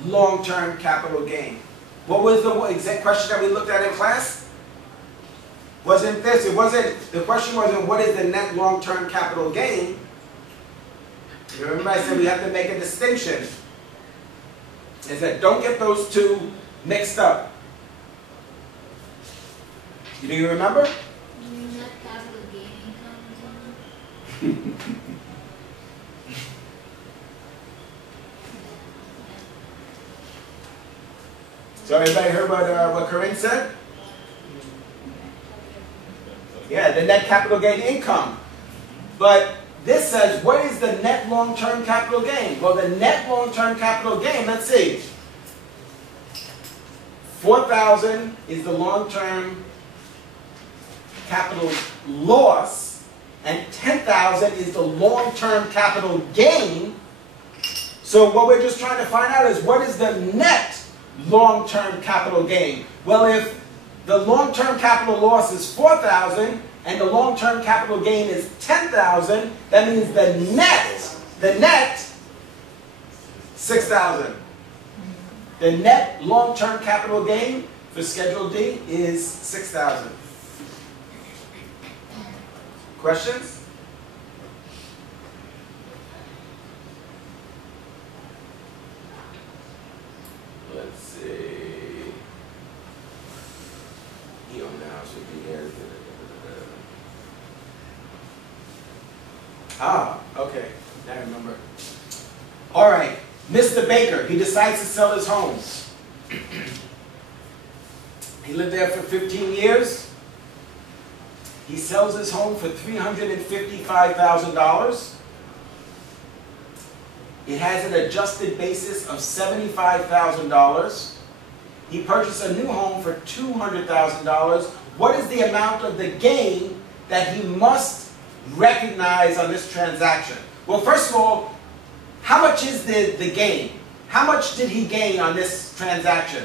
long-term capital gain? What was the exact question that we looked at in class? Wasn't this? It wasn't. The question wasn't what is the net long-term capital gain. You remember I said we have to make a distinction. I said don't get those two mixed up. Do you remember? Net capital gain income. So everybody heard what Corinne said? Yeah, the net capital gain income. But this says, what is the net long-term capital gain? Well, the net long-term capital gain, let's see. 4,000 is the long-term capital loss, and 10,000 is the long-term capital gain. So what we're just trying to find out is what is the net long-term capital gain? Well, if the long-term capital loss is 4,000 and the long-term capital gain is 10,000, that means the net, 6,000. The net long-term capital gain for Schedule D is 6,000. Questions? Let's see. Now should be here. Ah, okay, I remember. All right, Mr. Baker, he decides to sell his home. He lived there for 15 years. He sells his home for $355,000. It has an adjusted basis of $75,000. He purchased a new home for $200,000. What is the amount of the gain that he must recognize on this transaction? Well, first of all, how much is the gain? How much did he gain on this transaction?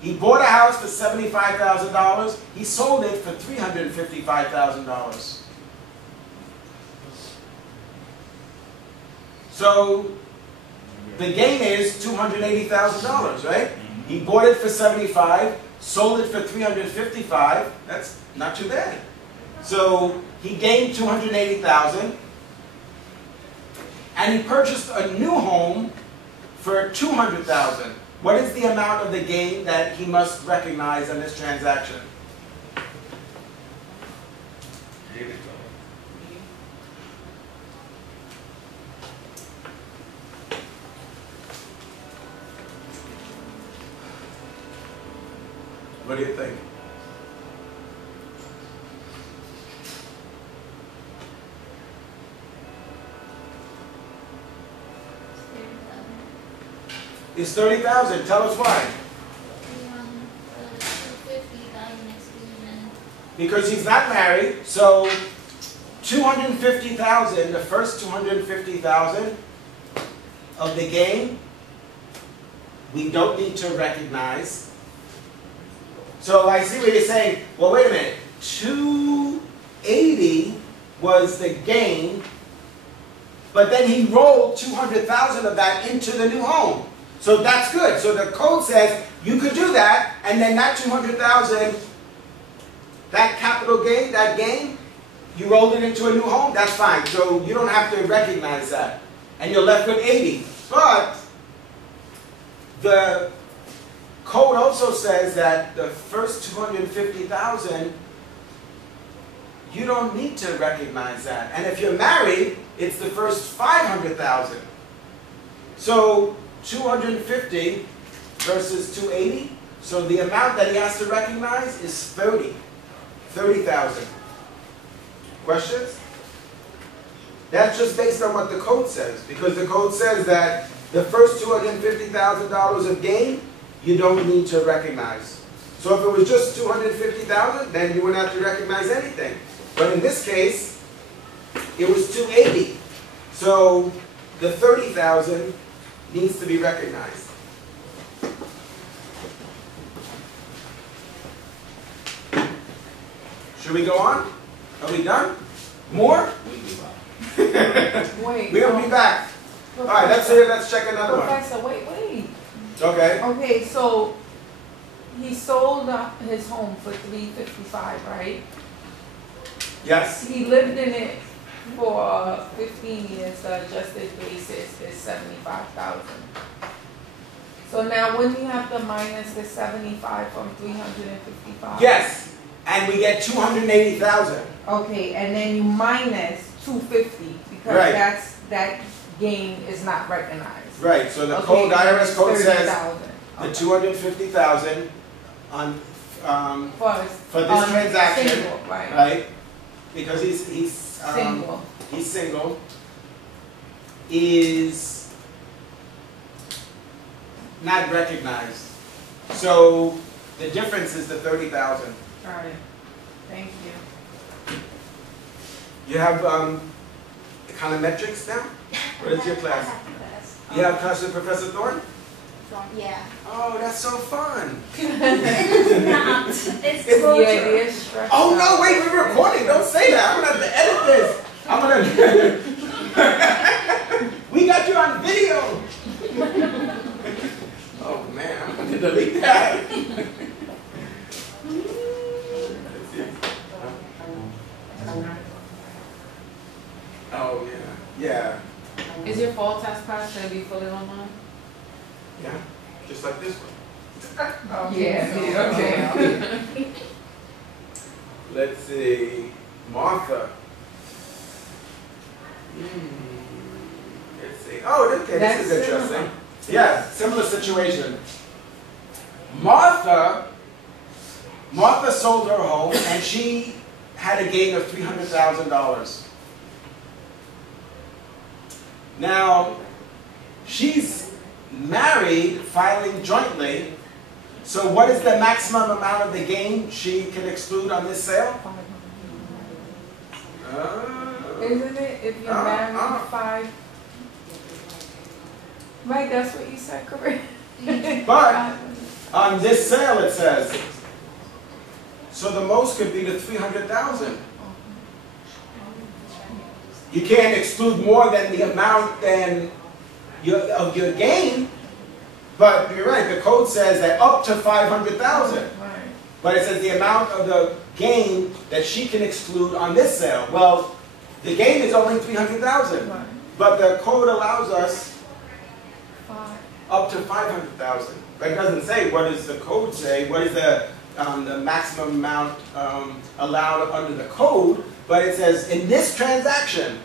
He bought a house for $75,000. He sold it for $355,000. So the gain is $280,000, right? He bought it for $75,000, sold it for $355,000. That's not too bad. So he gained $280,000, and he purchased a new home for $200,000. What is the amount of the gain that he must recognize on this transaction? What do you think? It's $30,000. Tell us why. Because he's not married, so $250,000, the first $250,000 of the gain, we don't need to recognize. So I see what you're saying. Well, wait a minute. $280,000 was the gain, but then he rolled $200,000 of that into the new home. So that's good. So the code says you could do that, and then that $200,000, that capital gain, that gain, you rolled it into a new home, that's fine. So you don't have to recognize that. And you're left with $80,000. But the code also says that the first $250,000, you don't need to recognize that. And if you're married, it's the first $500,000. So 250 versus 280. So the amount that he has to recognize is $30,000. Questions? That's just based on what the code says, because the code says that the first $250,000 of gain, you don't need to recognize. So if it was just $250,000, then you wouldn't have to recognize anything. But in this case, it was $280,000. So the $30,000 needs to be recognized. Should we go on? Are we done? More? Wait. We'll be back. All right, let's check another one. Professor, wait. Okay. Okay, so he sold his home for $355,000, right? Yes. He lived in it for 15 years. The adjusted basis is $75,000. So now, wouldn't you have to minus the 75 from 355? Yes, and we get 280,000. Okay, and then you minus 250 because Right. that gain is not recognized. Right. So the Okay, code, IRS code says 30,000. the 250,000 on for this transaction, single, right? right? Because he's Single. he's single, is not recognized. So the difference is the 30,000. All right. Thank you. You have econometrics now? What is your class? You have class with Professor Thorne? Yeah. Oh, that's so fun. It's not. It's It's- closure. Yeah, it is stressful. Oh no, wait, we're recording. Don't say that. I'm gonna have to edit this. I'm gonna. We got you on video. Oh man, I'm gonna delete that. Oh yeah. Is your fall test class going to be fully online? Yeah, just like this one. Yeah, okay. Let's see, Martha. Let's see. Oh, okay, this is That's interesting. similar. Yeah, similar situation. Martha sold her home and she had a gain of $300,000. Now, she's married, filing jointly. So what is the maximum amount of the gain she can exclude on this sale? Isn't it if you're married 5? Right, that's what you said, correct? But on this sale it says, so the most could be the $300,000. You can't exclude more than the amount of your gain, but you're right, the code says that up to $500,000. Right. But it says the amount of the gain that she can exclude on this sale. Well, the gain is only $300,000, Right. but the code allows us 5. up to $500,000. But it doesn't say, what does the code say? What is the maximum amount allowed under the code? But it says, in this transaction,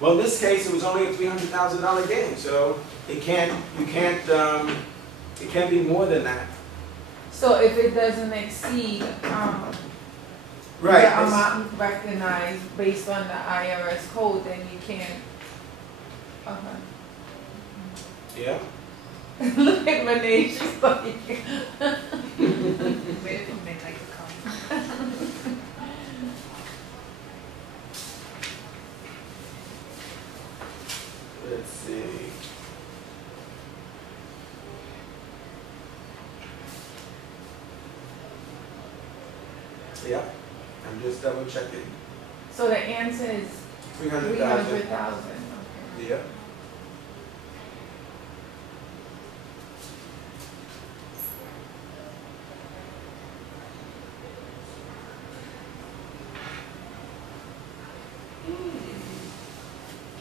well, in this case, it was only a $300,000 gain, so it can't be more than that. So if it doesn't exceed Right. the amount recognized based on the IRS code, then you can't. Okay. Yeah. Look at Renee, she's like. Wait for midnight to come. Let's see. Yeah, I'm just double checking. So the answer is 300,000. 300,000. Okay. Yeah.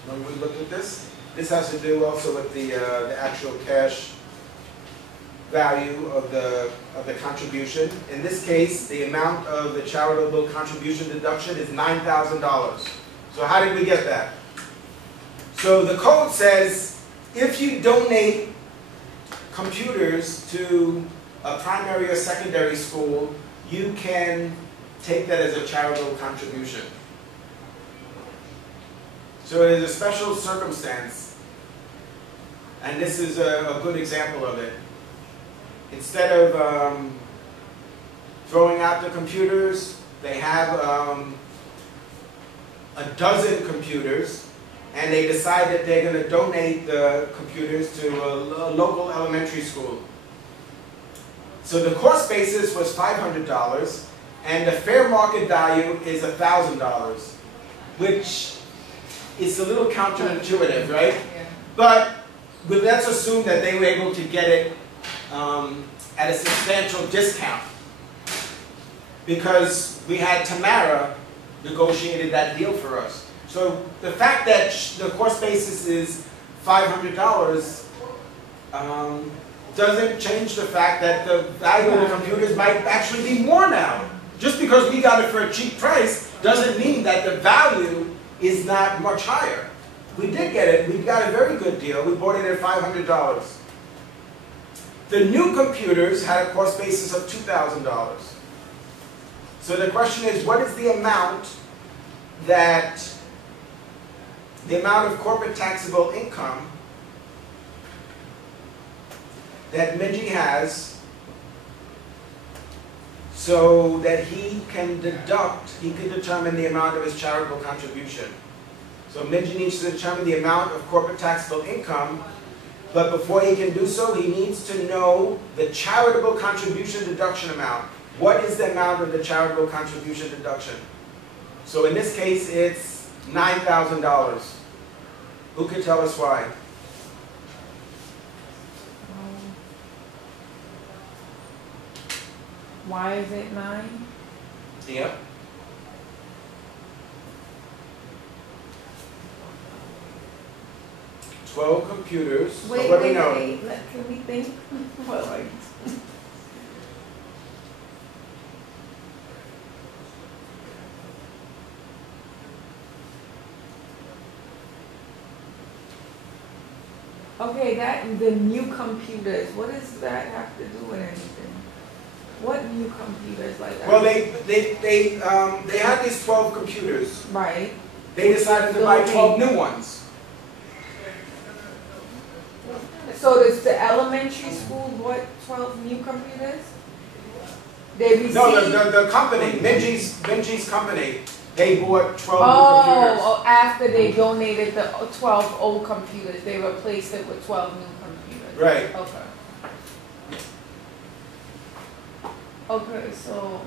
When we look at this has to do also with the actual cash value of the contribution. In this case, the amount of the charitable contribution deduction is $9,000. So how did we get that? So the code says if you donate computers to a primary or secondary school, you can take that as a charitable contribution. So it is a special circumstance, and this is a good example of it. Instead of throwing out the computers, they have a dozen computers, and they decide that they're going to donate the computers to a local elementary school. So the cost basis was $500, and the fair market value is $1,000, which is a little counterintuitive, right? Yeah. But let's assume that they were able to get it at a substantial discount, because we had Tamara negotiated that deal for us. So the fact that the cost basis is $500 doesn't change the fact that the value of the computers might actually be more now. Just because we got it for a cheap price doesn't mean that the value is not much higher. We did get it. We got a very good deal. We bought it at $500. The new computers had a cost basis of $2,000. So the question is, what is the amount of corporate taxable income that Minji has, so that he can determine the amount of his charitable contribution. So Minji needs to determine the amount of corporate taxable income, but before he can do so, he needs to know the charitable contribution deduction amount. What is the amount of the charitable contribution deduction? So in this case, it's $9,000. Who can tell us why? Why is it 9? Yep. $12 computers. So Wait, what do we wait, know? wait. Can we think? What, like, Okay, the new computers, what does that have to do with anything? What new computers like that? Well, they had these 12 computers. Right. They decided to buy 12 new ones. So does the elementary school bought 12 new computers? They received... No, the company, Minji's company, they bought 12 new computers. Oh, after they donated the 12 old computers, they replaced it with 12 new computers. Right. Okay. Okay, so...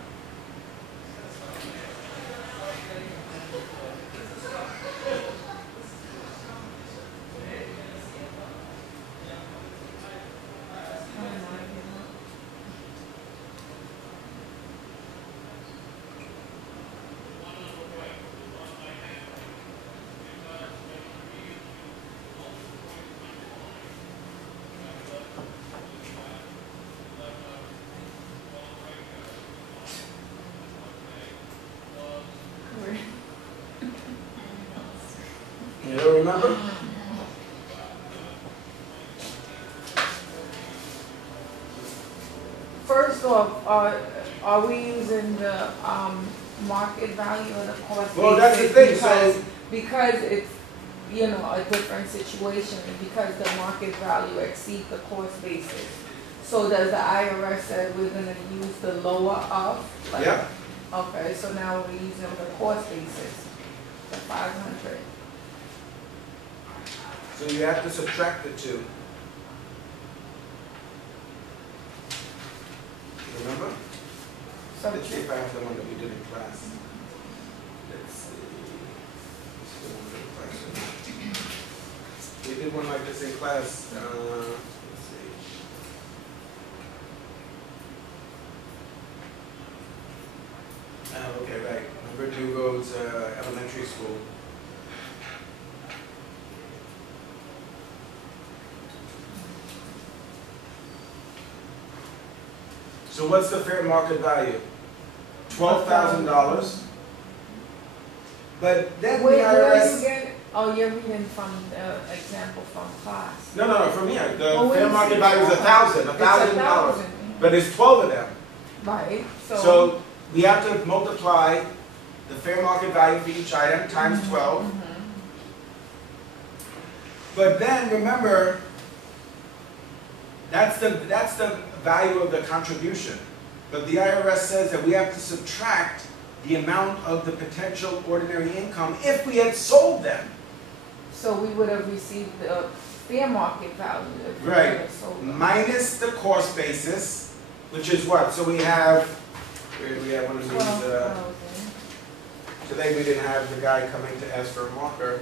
You don't remember? First off, are we using the market value or the cost? Well, that's the thing, Because it's, you know, a different situation, because the market value exceeds the cost basis. So does the IRS say we're gonna use the lower of? Like, Yeah. Okay, so now we're using the cost basis, the 500. So you have to subtract the two. Remember? Let's see if I have the one that we did in class. Let's see. This is the one we did in class. We did one like this in class. Let's see. Okay, right. Remember New Roads Elementary School. So what's the fair market value? $12,000. But then the IRS... Oh, you're reading from the example from class. No, from here. The fair market value is $1,000. $1,000. But there's 12 of them. Right. So we have to multiply the fair market value for each item times 12. But then remember, that's the value of the contribution. But the IRS says that we have to subtract the amount of the potential ordinary income if we had sold them. So we would have received the fair market value if we Right. had sold them. Minus the cost basis, which is what? So we have, where do we have one of these? 12,000. Today we didn't have the guy coming to ask for a marker.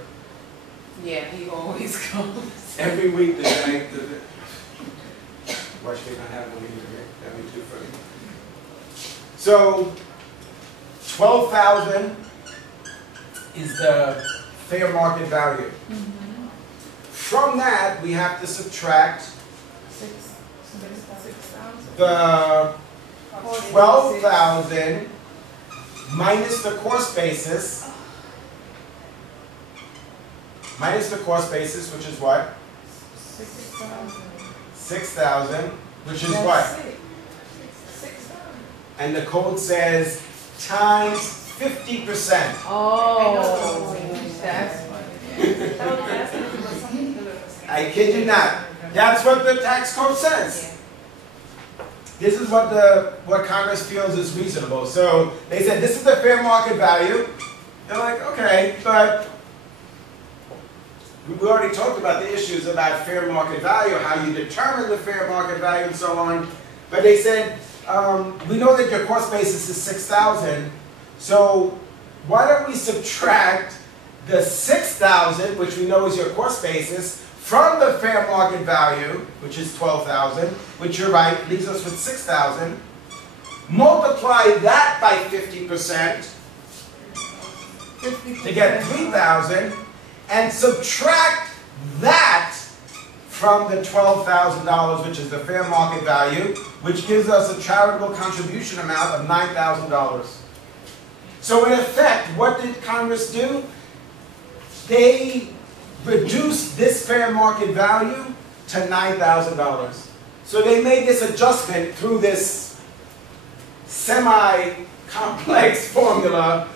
Yeah, he always comes. Every week the guy, watch me not have one either, that'd be too funny. So, 12,000 is the fair market value. From that, we have to subtract 6,000. the 12,000 minus the cost basis. Minus the cost basis, which is what? 6,000. 6,000, which is That's what? 6,000. And the code says times 50%. Oh, that's what it is. I kid you not. That's what the tax code says. This is what Congress feels is reasonable. So they said this is the fair market value. They're like, okay, but we already talked about the issues about fair market value, how you determine the fair market value and so on. But they said, we know that your cost basis is 6,000, so why don't we subtract the 6,000, which we know is your cost basis, from the fair market value, which is 12,000, which you're right, leaves us with 6,000, multiply that by 50% to get 3,000, and subtract that from the $12,000, which is the fair market value, which gives us a charitable contribution amount of $9,000. So in effect, what did Congress do? They reduced this fair market value to $9,000. So they made this adjustment through this semi-complex formula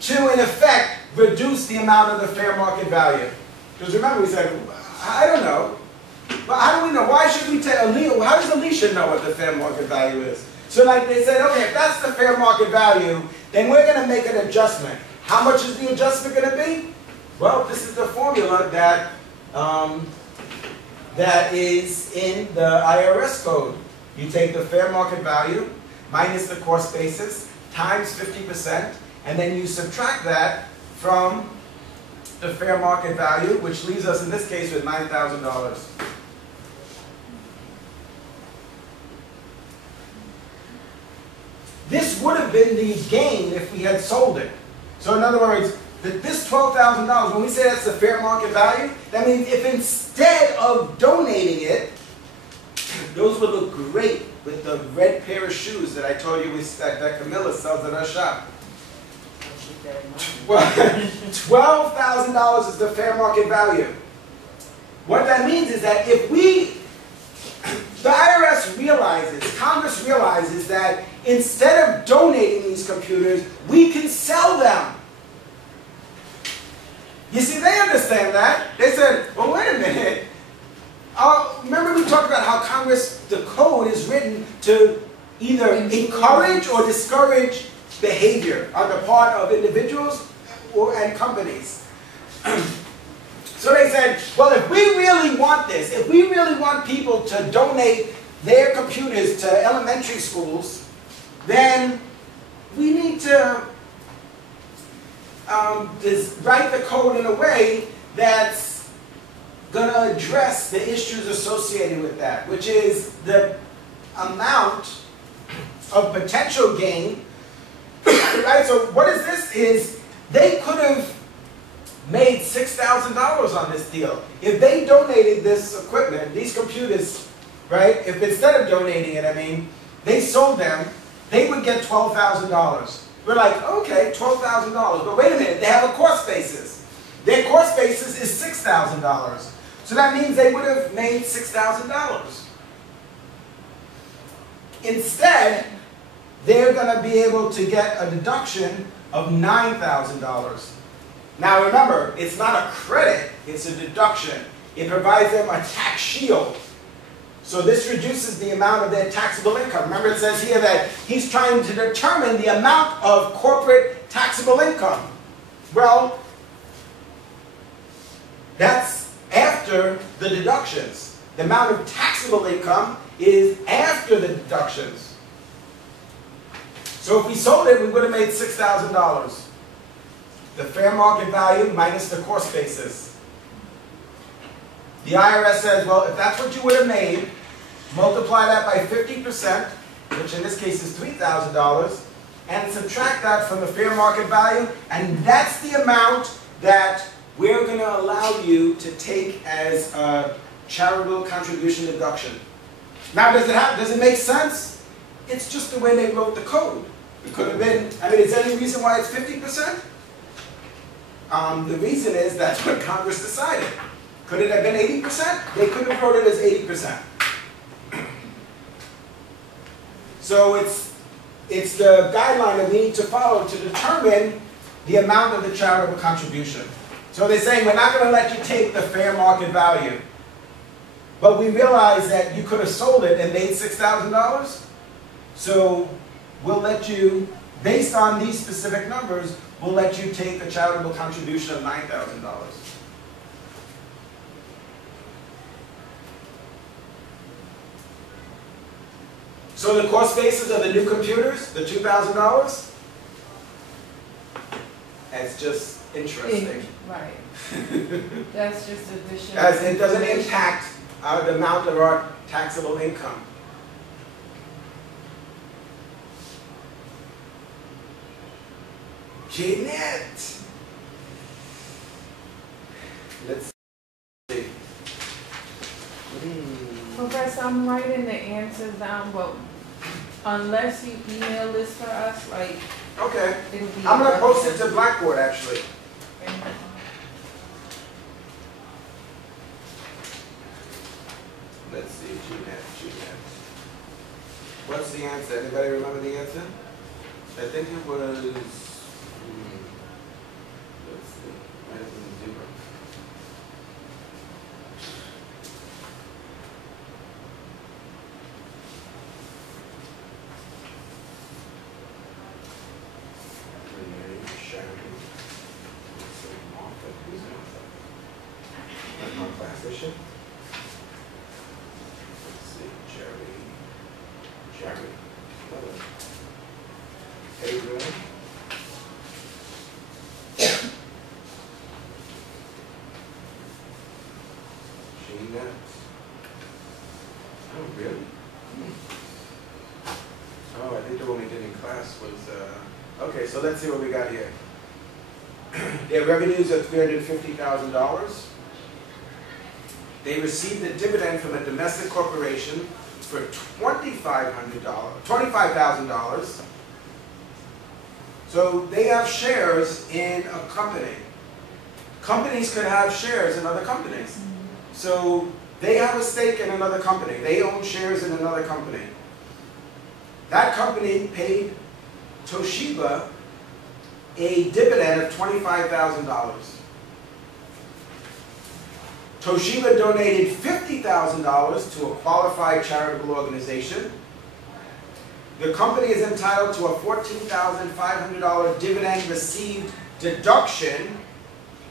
to, in effect, reduce the amount of the fair market value. Because remember, we said, I don't know. But how do we know? Why should we tell Alicia? How does Alicia know what the fair market value is? So like they said, okay, if that's the fair market value, then we're going to make an adjustment. How much is the adjustment going to be? Well, this is the formula that, that is in the IRS code. You take the fair market value minus the cost basis times 50%, and then you subtract that from the fair market value, which leaves us in this case with $9,000. This would have been the gain if we had sold it. So in other words, this $12,000, when we say that's the fair market value, that means if instead of donating it, those would look great with the red pair of shoes that I told you that Camilla sells at our shop. Well, $12,000 is the fair market value. What that means is that if the IRS realizes, Congress realizes that instead of donating these computers, we can sell them. You see, they understand that. They said, well, wait a minute. Remember we talked about how Congress, the code is written to either encourage or discourage behavior on the part of individuals and companies. So they said, well, if we really want this, if we really want people to donate their computers to elementary schools, then we need to write the code in a way that's going to address the issues associated with that, which is the amount of potential gain. Right? So what is this? Is they could have made $6,000 on this deal. If they donated this equipment, these computers, right? If instead of donating it, I mean, they sold them, they would get $12,000. We're like, okay, $12,000. But wait a minute, they have a cost basis. Their cost basis is $6,000. So that means they would have made $6,000. Instead, they're going to be able to get a deduction of $9,000. Now remember, it's not a credit, it's a deduction. It provides them a tax shield. So this reduces the amount of their taxable income. Remember it says here that he's trying to determine the amount of corporate taxable income. Well, that's after the deductions. The amount of taxable income is after the deductions. So if we sold it, we would have made $6,000. The fair market value minus the cost basis. The IRS says, well, if that's what you would have made, multiply that by 50%, which in this case is $3,000, and subtract that from the fair market value, and that's the amount that we're going to allow you to take as a charitable contribution deduction. Now, does it make sense? It's just the way they wrote the code. It could have been, I mean, is there any reason why it's 50%? The reason is that's what Congress decided. Could it have been 80%? They could have wrote it as 80%. So it's the guideline that we need to follow to determine the amount of the charitable contribution. So they're saying, we're not going to let you take the fair market value. But we realize that you could have sold it and made $6,000. So we'll let you, based on these specific numbers, we'll let you take a charitable contribution of $9,000. So the cost basis of the new computers, the $2,000, that's just interesting. Right. That's just additional. As it doesn't impact the amount of our taxable income. Jeanette! Let's see. Professor, I'm writing the answers down, but unless you email this for us, like, Okay. it'll be. I'm going to post it to Blackboard, actually. let's see, G-net. What's the answer? Anybody remember the answer? I think it was, let's see, might have been 0. Taxation. Let's see, Jerry. Adrian. Gina. Oh, really? Oh, I think the one we did in class was, okay, so let's see what we got here. Their revenues are $350,000. They received a dividend from a domestic corporation for $25,000. So they have shares in a company. Companies could have shares in other companies. So they have a stake in another company. They own shares in another company. That company paid Toshiba a dividend of $25,000. Toshiba donated $50,000 to a qualified charitable organization. The company is entitled to a $14,500 dividend received deduction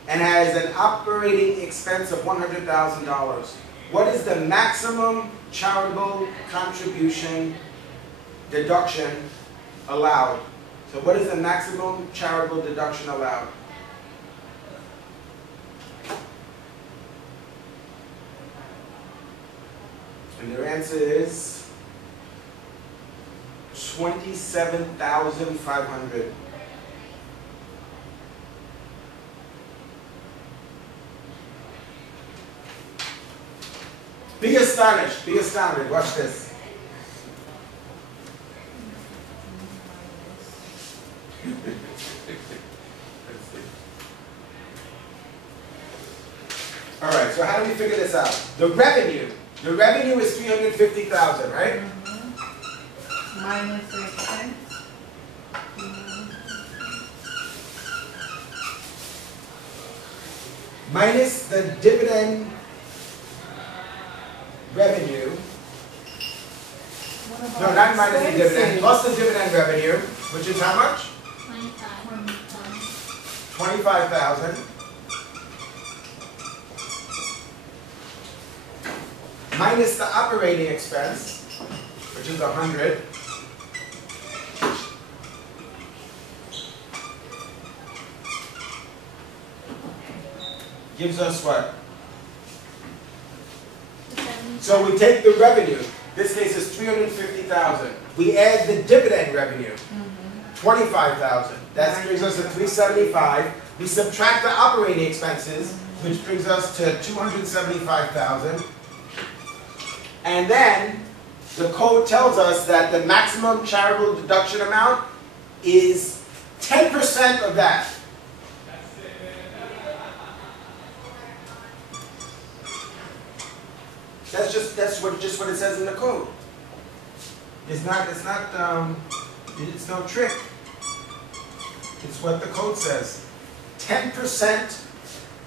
and has an operating expense of $100,000. What is the maximum charitable contribution deduction allowed? So what is the maximum charitable deduction allowed? And their answer is $27,500. Be astonished. Be astounded. Watch this. All right, so how do we figure this out? The revenue is $350,000, right? Minus the expense. Minus the dividend revenue. No, not minus the dividend, plus the dividend revenue, which is how much? 25,000. Minus the operating expense, which is 100. Gives us what? So we take the revenue. This case is $350,000. We add the dividend revenue, $25,000. That brings us to $375,000. We subtract the operating expenses, which brings us to $275,000. And then the code tells us that the maximum charitable deduction amount is 10% of that. That's just what it says in the code. It's no trick. It's what the code says. 10%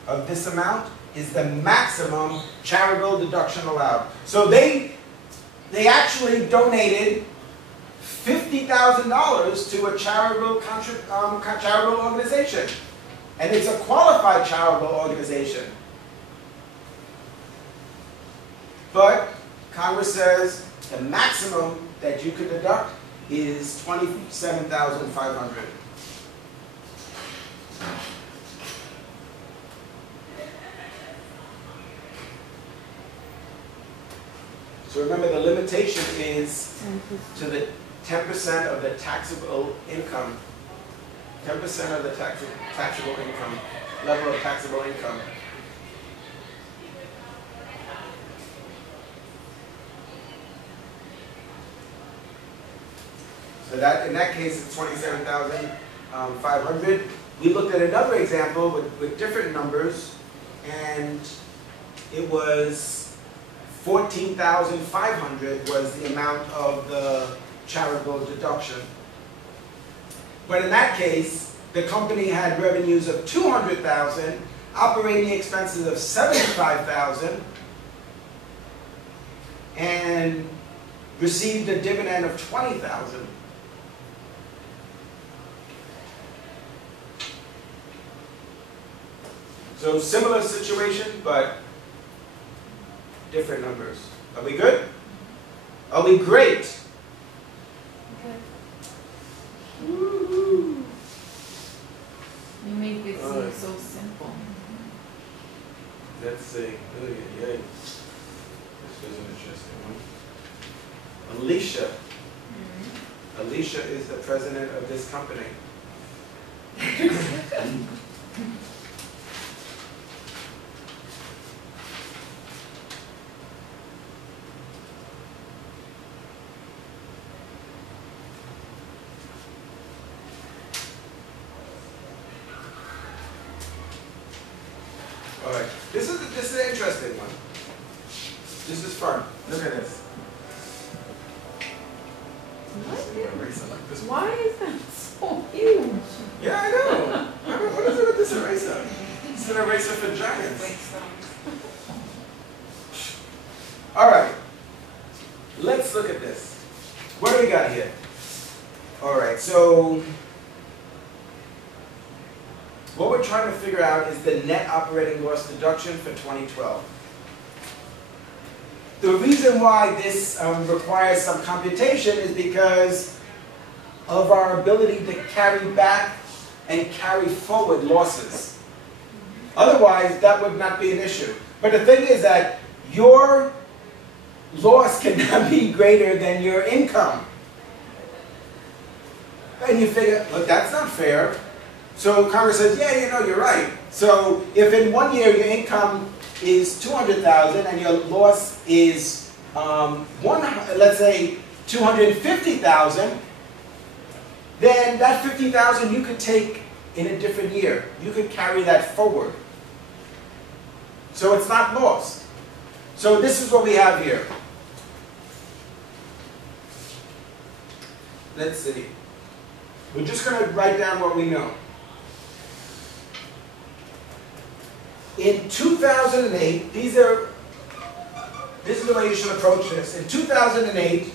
of this amount is the maximum charitable deduction allowed. So they actually donated $50,000 to a charitable organization, and it's a qualified charitable organization. But Congress says the maximum that you could deduct is $27,500. So remember, the limitation is to the 10% of the taxable income. 10% of the taxable income, level of taxable income. So that, in that case, it's $27,500. We looked at another example with different numbers, and it was $14,500 was the amount of the charitable deduction. But in that case, the company had revenues of $200,000, operating expenses of $75,000, and received a dividend of $20,000. So similar situation, but different numbers. Are we good? Are we great? You make it seem so simple. Let's see. This is an interesting one. Alicia. Alicia is the president of this company. All right. This is an interesting one. This is fun. Look at this. Why is that so huge? Yeah, I know. What is it with this eraser? It's an eraser for giants. All right. Let's look at this. What do we got here? All right. So what we're trying to figure out is the net operating loss deduction for 2012. The reason why this requires some computation is because of our ability to carry back and carry forward losses. Otherwise, that would not be an issue. But the thing is that your loss cannot be greater than your income. And you figure, look, that's not fair. So Congress says, yeah, you know, you're right. So if in 1 year your income is $200,000 and your loss is let's say $250,000, then that $50,000 you could take in a different year. You could carry that forward. So it's not lost. So this is what we have here. Let's see. We're just going to write down what we know. In 2008, this is the way you should approach this. In 2008,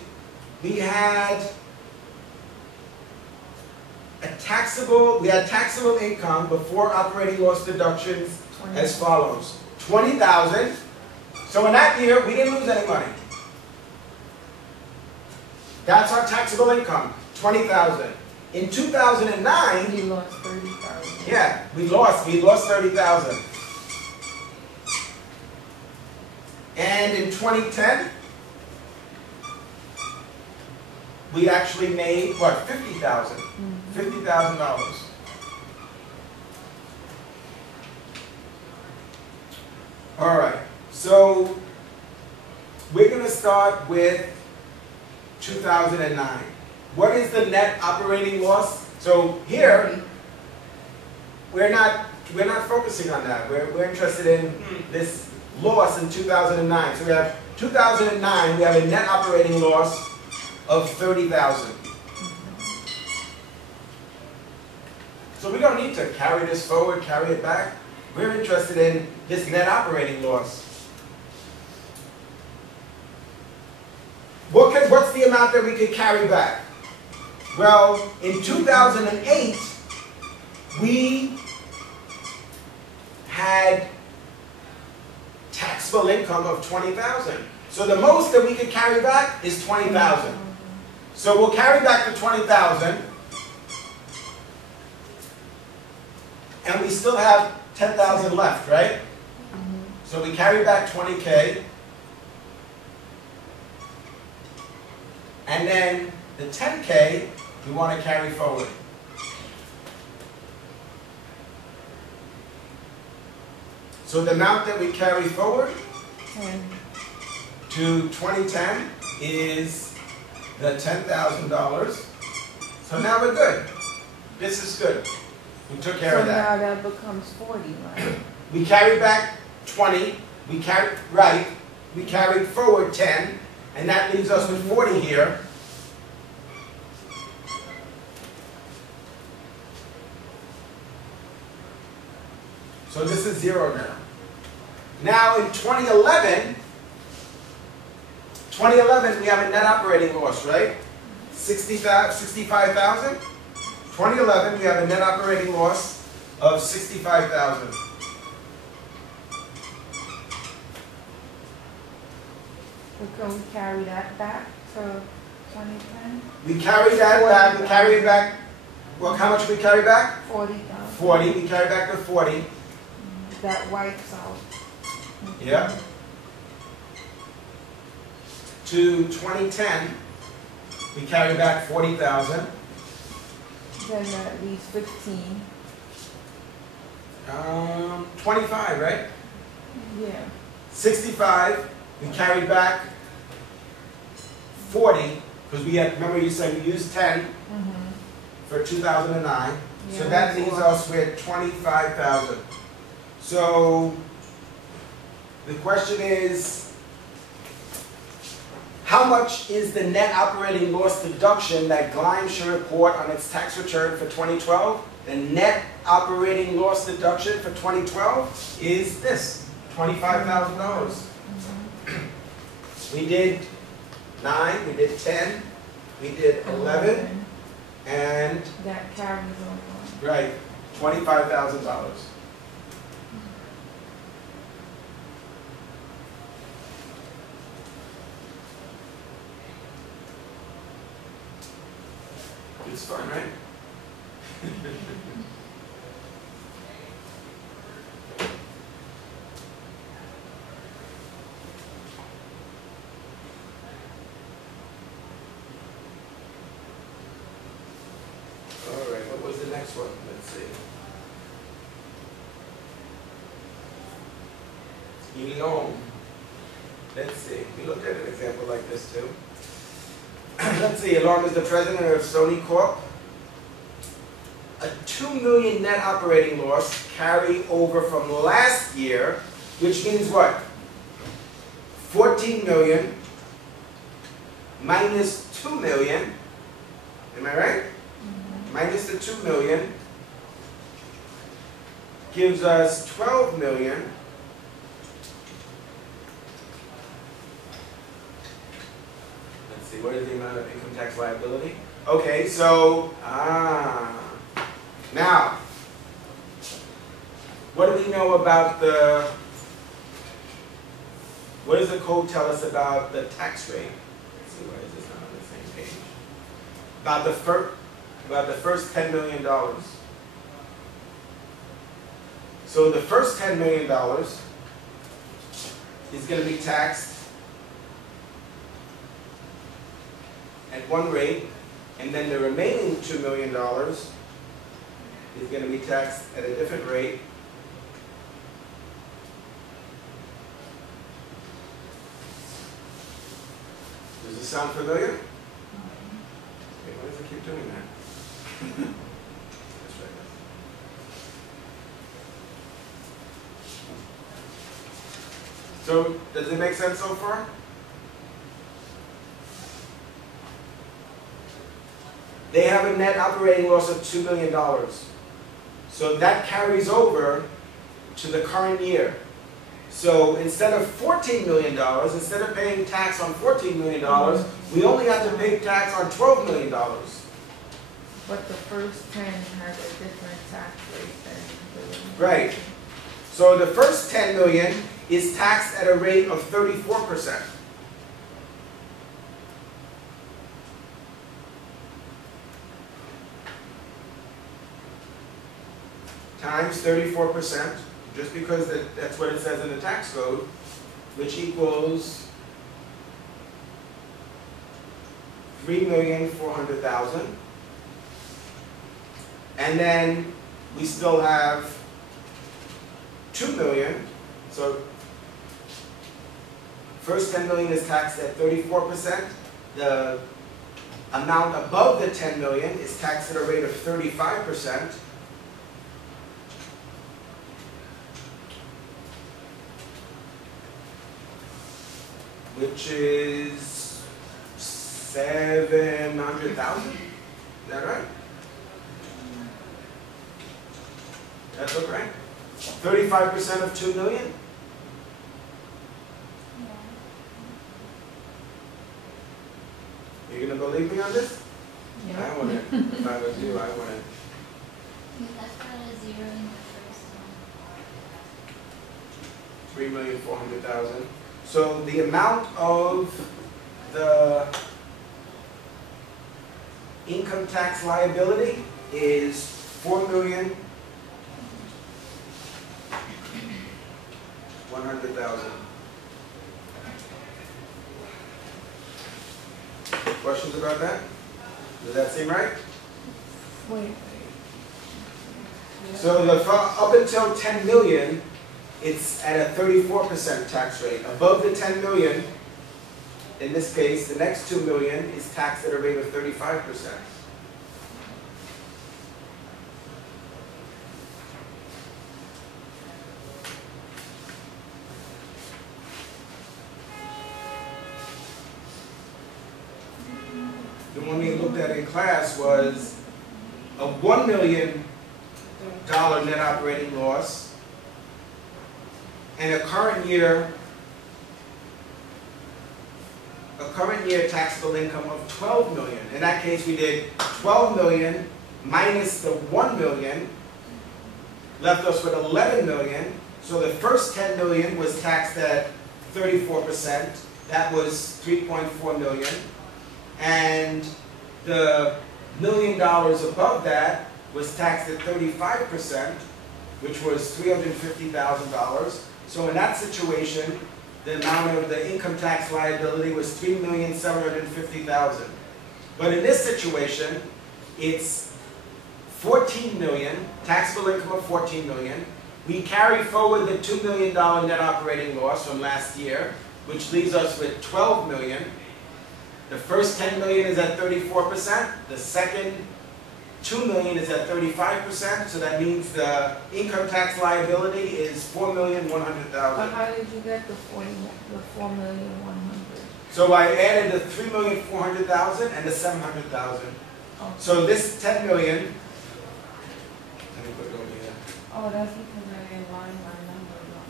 we had taxable income before operating loss deductions as follows. $20,000. So in that year, we didn't lose any money. That's our taxable income, $20,000. In 2009, You lost $30,000. yeah, we lost $30,000. And in 2010, we actually made, what, $50,000. $50,000. All right, so we're going to start with 2009. What is the net operating loss? So here, we're not focusing on that. We're interested in this loss in 2009. So we have 2009, we have a net operating loss of $30,000. So we don't need to carry this forward, carry it back. We're interested in this net operating loss. What's the amount that we could carry back? Well, in 2008, we had taxable income of $20,000. So the most that we could carry back is $20,000. So we'll carry back the $20,000, and we still have $10,000 left, right? So we carry back $20K, and then the $10K we want to carry forward. So the amount that we carry forward to 2010 is the $10,000. So now we're good. This is good. We took care of that. So now that becomes 40, right? We carry back 20. We carry we carried forward 10, and that leaves us with 40 here. So this is 0 now. Now in 2011, we have a net operating loss, right? 65,000. 2011, we have a net operating loss of 65,000. Can we carry that back to 2010? We carry that back, we carry it back, well, how much we carry back? 40,000. 40, we carry back to 40. That wipes out. Yeah. To 2010, we carry back 40,000. Then that leaves 15. 25, right? Yeah. 65, we carried back 40, because we had, remember you said we used 10 for 2009. Yeah, So that leaves us with 25,000. So the question is, how much is the net operating loss deduction that Gleim should report on its tax return for 2012? The net operating loss deduction for 2012 is this, $25,000. We did 9, we did 10, we did 11, and, that carries over. right, $25,000. It's fun, right? All right, what was the next one? Let's see. Elon. Let's see. We looked at an example like this too. Let's see. Elon is the president of Sony Corp. A $2 million net operating loss carry over from last year, which means what? 14 million minus 2 million. Am I right? Minus the 2 million gives us 12 million. Let's see, what is the amount of income tax liability? Okay, so, now, what do we know about what does the code tell us about the tax rate? Let's see, why is this not on the same page? About the first $10 million. So the first $10 million is going to be taxed at one rate, and then the remaining $2 million is going to be taxed at a different rate. Does this sound familiar? Okay, why does it keep doing that? Let's try this. So, does it make sense so far? They have a net operating loss of $2 million. So that carries over to the current year. So instead of $14 million, instead of paying tax on $14 million, we only have to pay tax on $12 million. But the first 10 has a different tax rate than the Right. So the first 10 million is taxed at a rate of 34%. Times 34%, just because that's what it says in the tax code, which equals 3,400,000. And then we still have 2 million. So first 10 million is taxed at 34%. The amount above the 10 million is taxed at a rate of 35%. which is 700,000. Is that right? That's look right. 35% of 2 million. You gonna believe me on this? Yeah. I wouldn't. If I was you, I wouldn't. That's got a zero in the first one. 3,400,000. So the amount of the income tax liability is 4,100,000. Questions about that? Does that seem right? Wait. So up until 10 million, it's at a 34% tax rate. Above the 10 million, in this case, the next 2 million is taxed at a rate of 35%. The one we looked at in class was a $1 million net operating loss and a current year taxable income of 12 million. In that case, we did 12 million minus the 1 million, left us with 11 million. So the first 10 million was taxed at 34%. That was 3.4 million. And the $1 million above that was taxed at 35%, which was $350,000. So in that situation, the amount of the income tax liability was $3,750,000. But in this situation, it's 14 million, taxable income of 14 million. We carry forward the $2 million net operating loss from last year, which leaves us with 12 million. The first 10 million is at 34%. The second 2 million is at 35%. So that means the income tax liability is 4,100,000. But how did you get the 4,100,000? So I added the 3,400,000 and the 700,000. Oh. So this 10 million. Let me put it over here. Oh, that's because I didn't line my number up.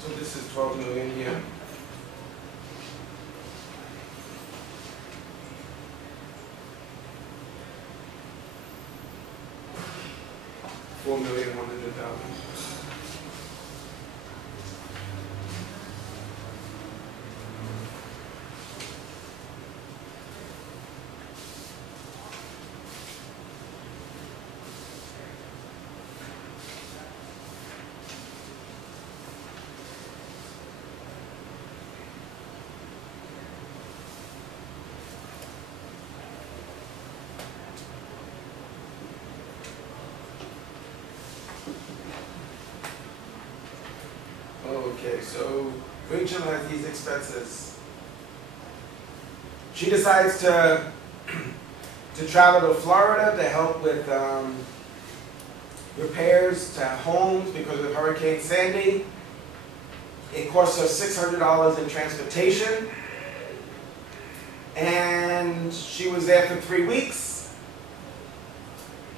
So this is 12 million here. $4,100,000. Okay, so Rachel has these expenses. She decides to travel to Florida to help with repairs to homes because of Hurricane Sandy. It costs her $600 in transportation. And she was there for 3 weeks.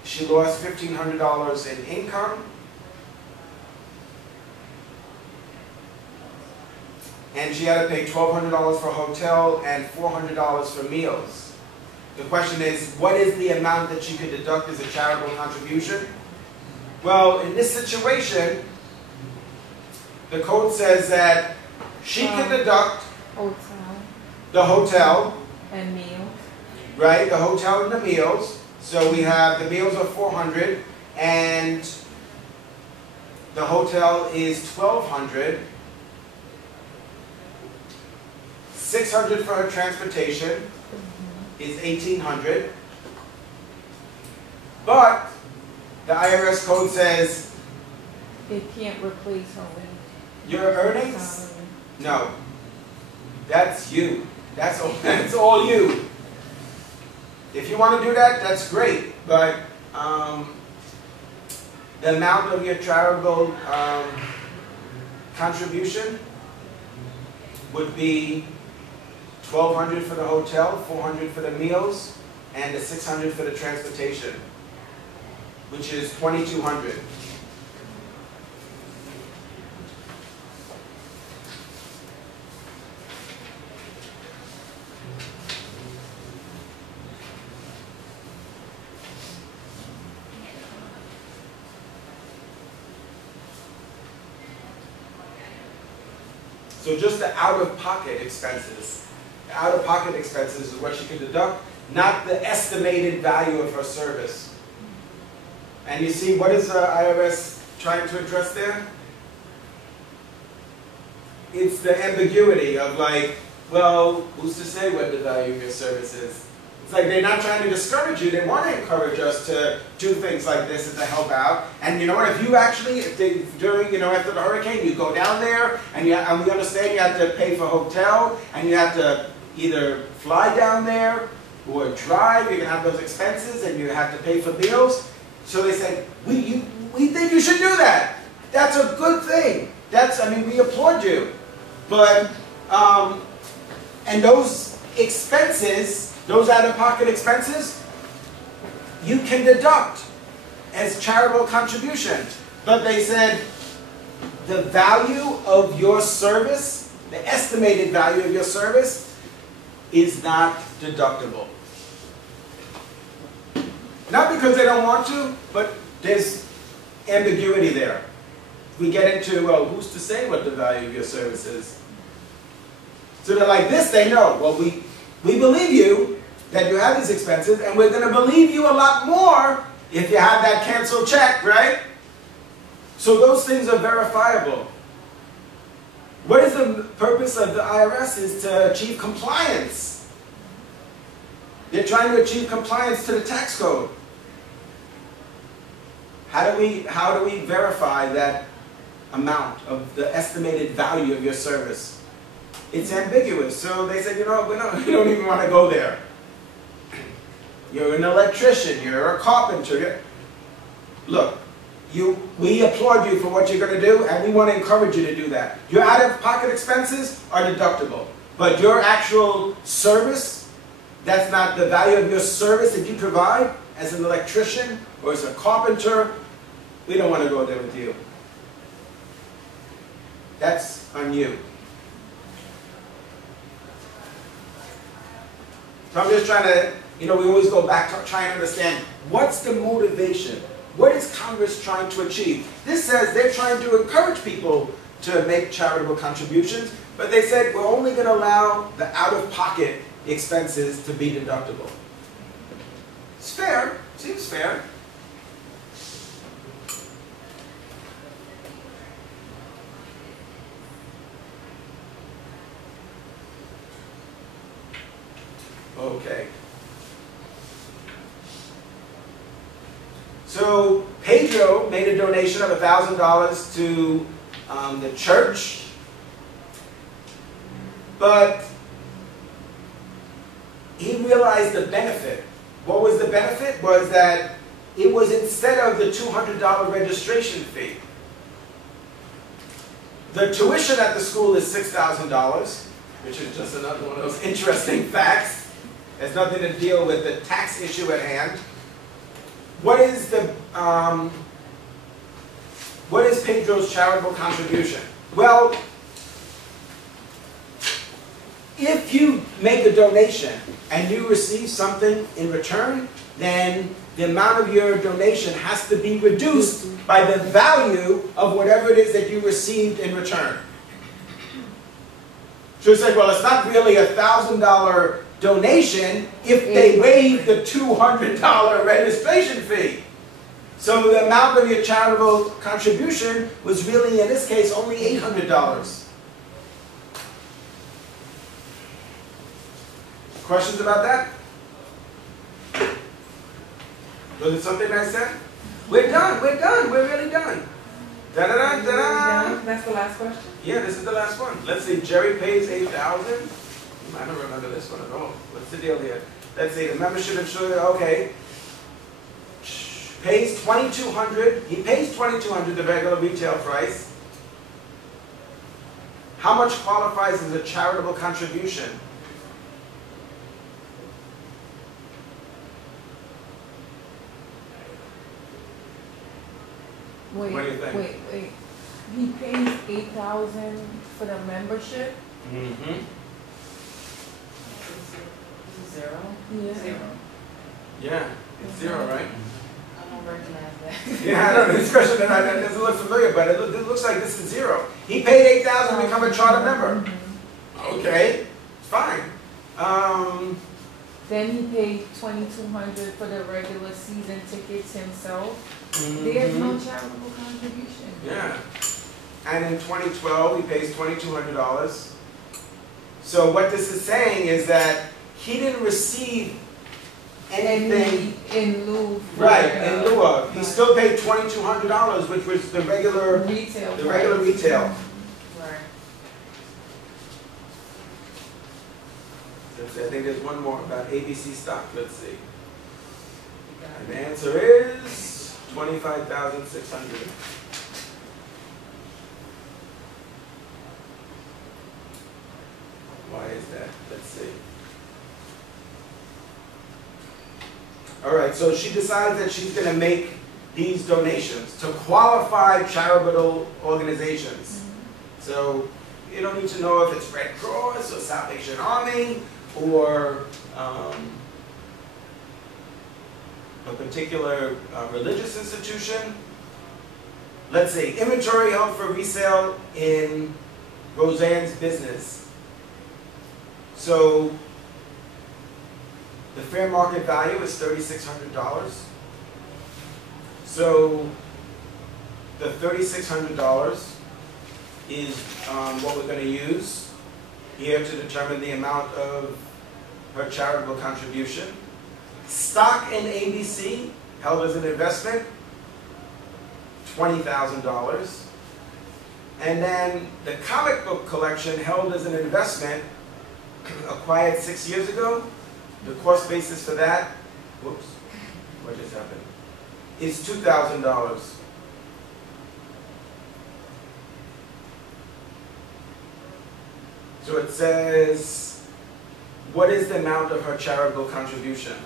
She lost $1,500 in income. And she had to pay $1,200 for hotel and $400 for meals. The question is, what is the amount that she could deduct as a charitable contribution? Well, in this situation, the code says that she can deduct Hotel the hotel, and meals. right? The hotel and the meals. So we have the meals are $400 and the hotel is $1,200. $600 for her transportation is $1,800. But the IRS code says It can't replace her with your earnings. salary. No, that's you. That's all. That's all you. If you want to do that, that's great. But the amount of your charitable contribution would be $1,200 for the hotel, $400 for the meals, and the $600 for the transportation, which is $2,200. So just the out-of-pocket expenses. The out-of-pocket expenses is what she can deduct, not the estimated value of her service. And you see, what is the IRS trying to address there? It's the ambiguity of like, well, who's to say what the value of your service is? It's like they're not trying to discourage you. They want to encourage us to do things like this and to help out. And you know what? If you actually, during, after the hurricane, you go down there, and we understand you have to pay for hotel, and you have to either fly down there or drive. You're going to have those expenses, and you have to pay for meals. So they say, we think you should do that. That's a good thing. We applaud you. But, and those expenses, those out-of-pocket expenses, you can deduct as charitable contributions. But they said the value of your service, the estimated value of your service, is not deductible. Not because they don't want to, but there's ambiguity there. We get into, well, who's to say what the value of your service is? So they're like this, they know. Well, we believe you that you have these expenses, and we're going to believe you a lot more if you have that canceled check, right? So those things are verifiable. What is the purpose of the IRS? Is to achieve compliance. They're trying to achieve compliance to the tax code. How do we verify that amount of the estimated value of your service? It's ambiguous. So they said, we don't even want to go there. You're an electrician, you're a carpenter. Look, we applaud you for what you're going to do, and we want to encourage you to do that. Your out-of-pocket expenses are deductible, but your actual service, that's not the value of your service that you provide as an electrician or as a carpenter. We don't want to go there with you. That's on you. So I'm just trying to, we always go back to trying to understand what's the motivation. What is Congress trying to achieve? This says they're trying to encourage people to make charitable contributions, but they said we're only going to allow the out-of-pocket expenses to be deductible. It's fair. Seems fair. Okay. So Pedro made a donation of $1,000 to the church, but he realized the benefit. What was the benefit? Was that it was instead of the $200 registration fee. The tuition at the school is $6,000, which is just another one of those interesting facts. It has nothing to deal with the tax issue at hand. What is Pedro's charitable contribution? Well, if you make a donation and you receive something in return, then the amount of your donation has to be reduced by the value of whatever it is that you received in return. So you say, well, it's not really a $1,000 donation if they waive the $200 registration fee. So the amount of your charitable contribution was really, in this case, only $800. Questions about that? Was it something I said? We're done, we're really done. Da-da-da-da-da. That's the last question? Yeah, this is the last one. Let's see, Jerry pays $8,000. I don't remember this one at all. What's the deal here? Let's see, the membership insurance, okay. pays $2,200, he pays $2,200, the regular retail price. How much qualifies as a charitable contribution? Wait, What do you think? wait. He pays $8,000 for the membership? Mm-hmm. Zero? Yeah. Zero. Yeah, it's zero, right? I don't recognize that. Yeah, I don't know, this question that doesn't look familiar, but it looks like this is zero. He paid $8,000 to become a charter member. Okay, fine. Then he paid $2,200 for the regular season tickets himself. Mm-hmm. There's no charitable contribution. Yeah. And in 2012, he pays $2,200. So what this is saying is that he didn't receive anything in lieu. right in lieu of. He still paid $2,200, which was the regular retail. retail. Right. I think there's one more about ABC stock. Let's see. And the answer is 25,600. Why is that? Let's see. All right, so she decides that she's going to make these donations to qualified charitable organizations. So you don't need to know if it's Red Cross or Salvation Army or a particular religious institution. Let's say inventory held for resale in Roseanne's business. So the fair market value is $3,600. So the $3,600 is what we're going to use here to determine the amount of her charitable contribution. Stock in ABC held as an investment, $20,000. And then the comic book collection held as an investment, acquired 6 years ago. The cost basis for that, whoops, what just happened, is $2,000. So it says, what is the amount of her charitable contribution?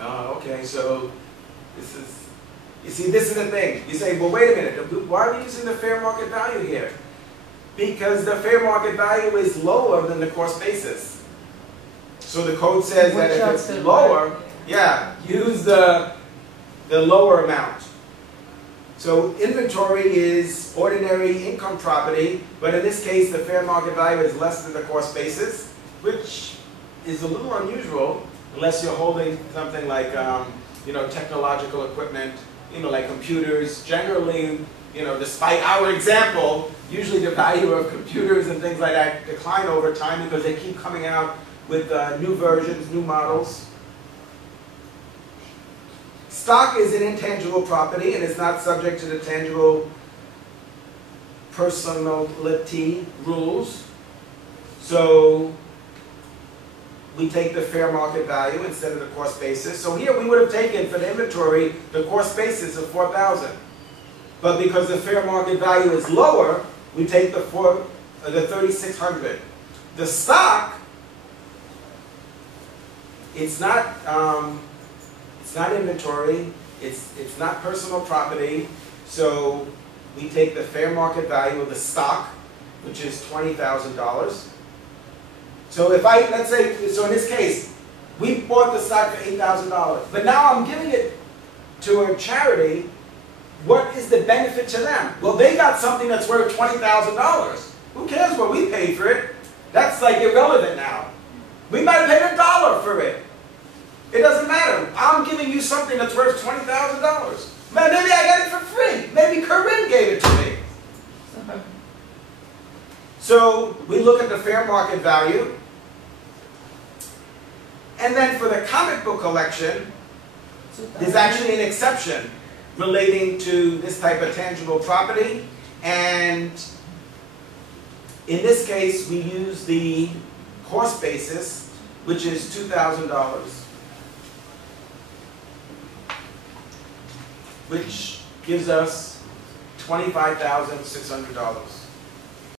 Okay, so this is, you see, this is the thing. You say, well, wait a minute, why are we using the fair market value here? Because the fair market value is lower than the cost basis. So the code says that if it's lower, yeah, use the lower amount. So inventory is ordinary income property, but in this case, the fair market value is less than the cost basis, which is a little unusual unless you're holding something like, technological equipment, like computers. Generally, despite our example, usually the value of computers and things like that decline over time because they keep coming out with new versions, new models. Stock is an intangible property and is not subject to the tangible personality rules. So we take the fair market value instead of the cost basis. So here we would have taken for the inventory the cost basis of $4,000. But because the fair market value is lower, we take the $3,600. The stock, it's not inventory, it's not personal property, so we take the fair market value of the stock, which is $20,000. So if let's say, so in this case, we bought the stock for $8,000, but now I'm giving it to a charity. What is the benefit to them? Well, they got something that's worth $20,000. Who cares what we paid for it? That's like irrelevant now. We might have paid $1 for it. It doesn't matter. I'm giving you something that's worth $20,000. Maybe I got it for free. Maybe Corinne gave it to me. So we look at the fair market value. And then for the comic book collection, there's actually an exception relating to this type of tangible property. And In this case, we use the cost basis, which is $2,000, which gives us $25,600.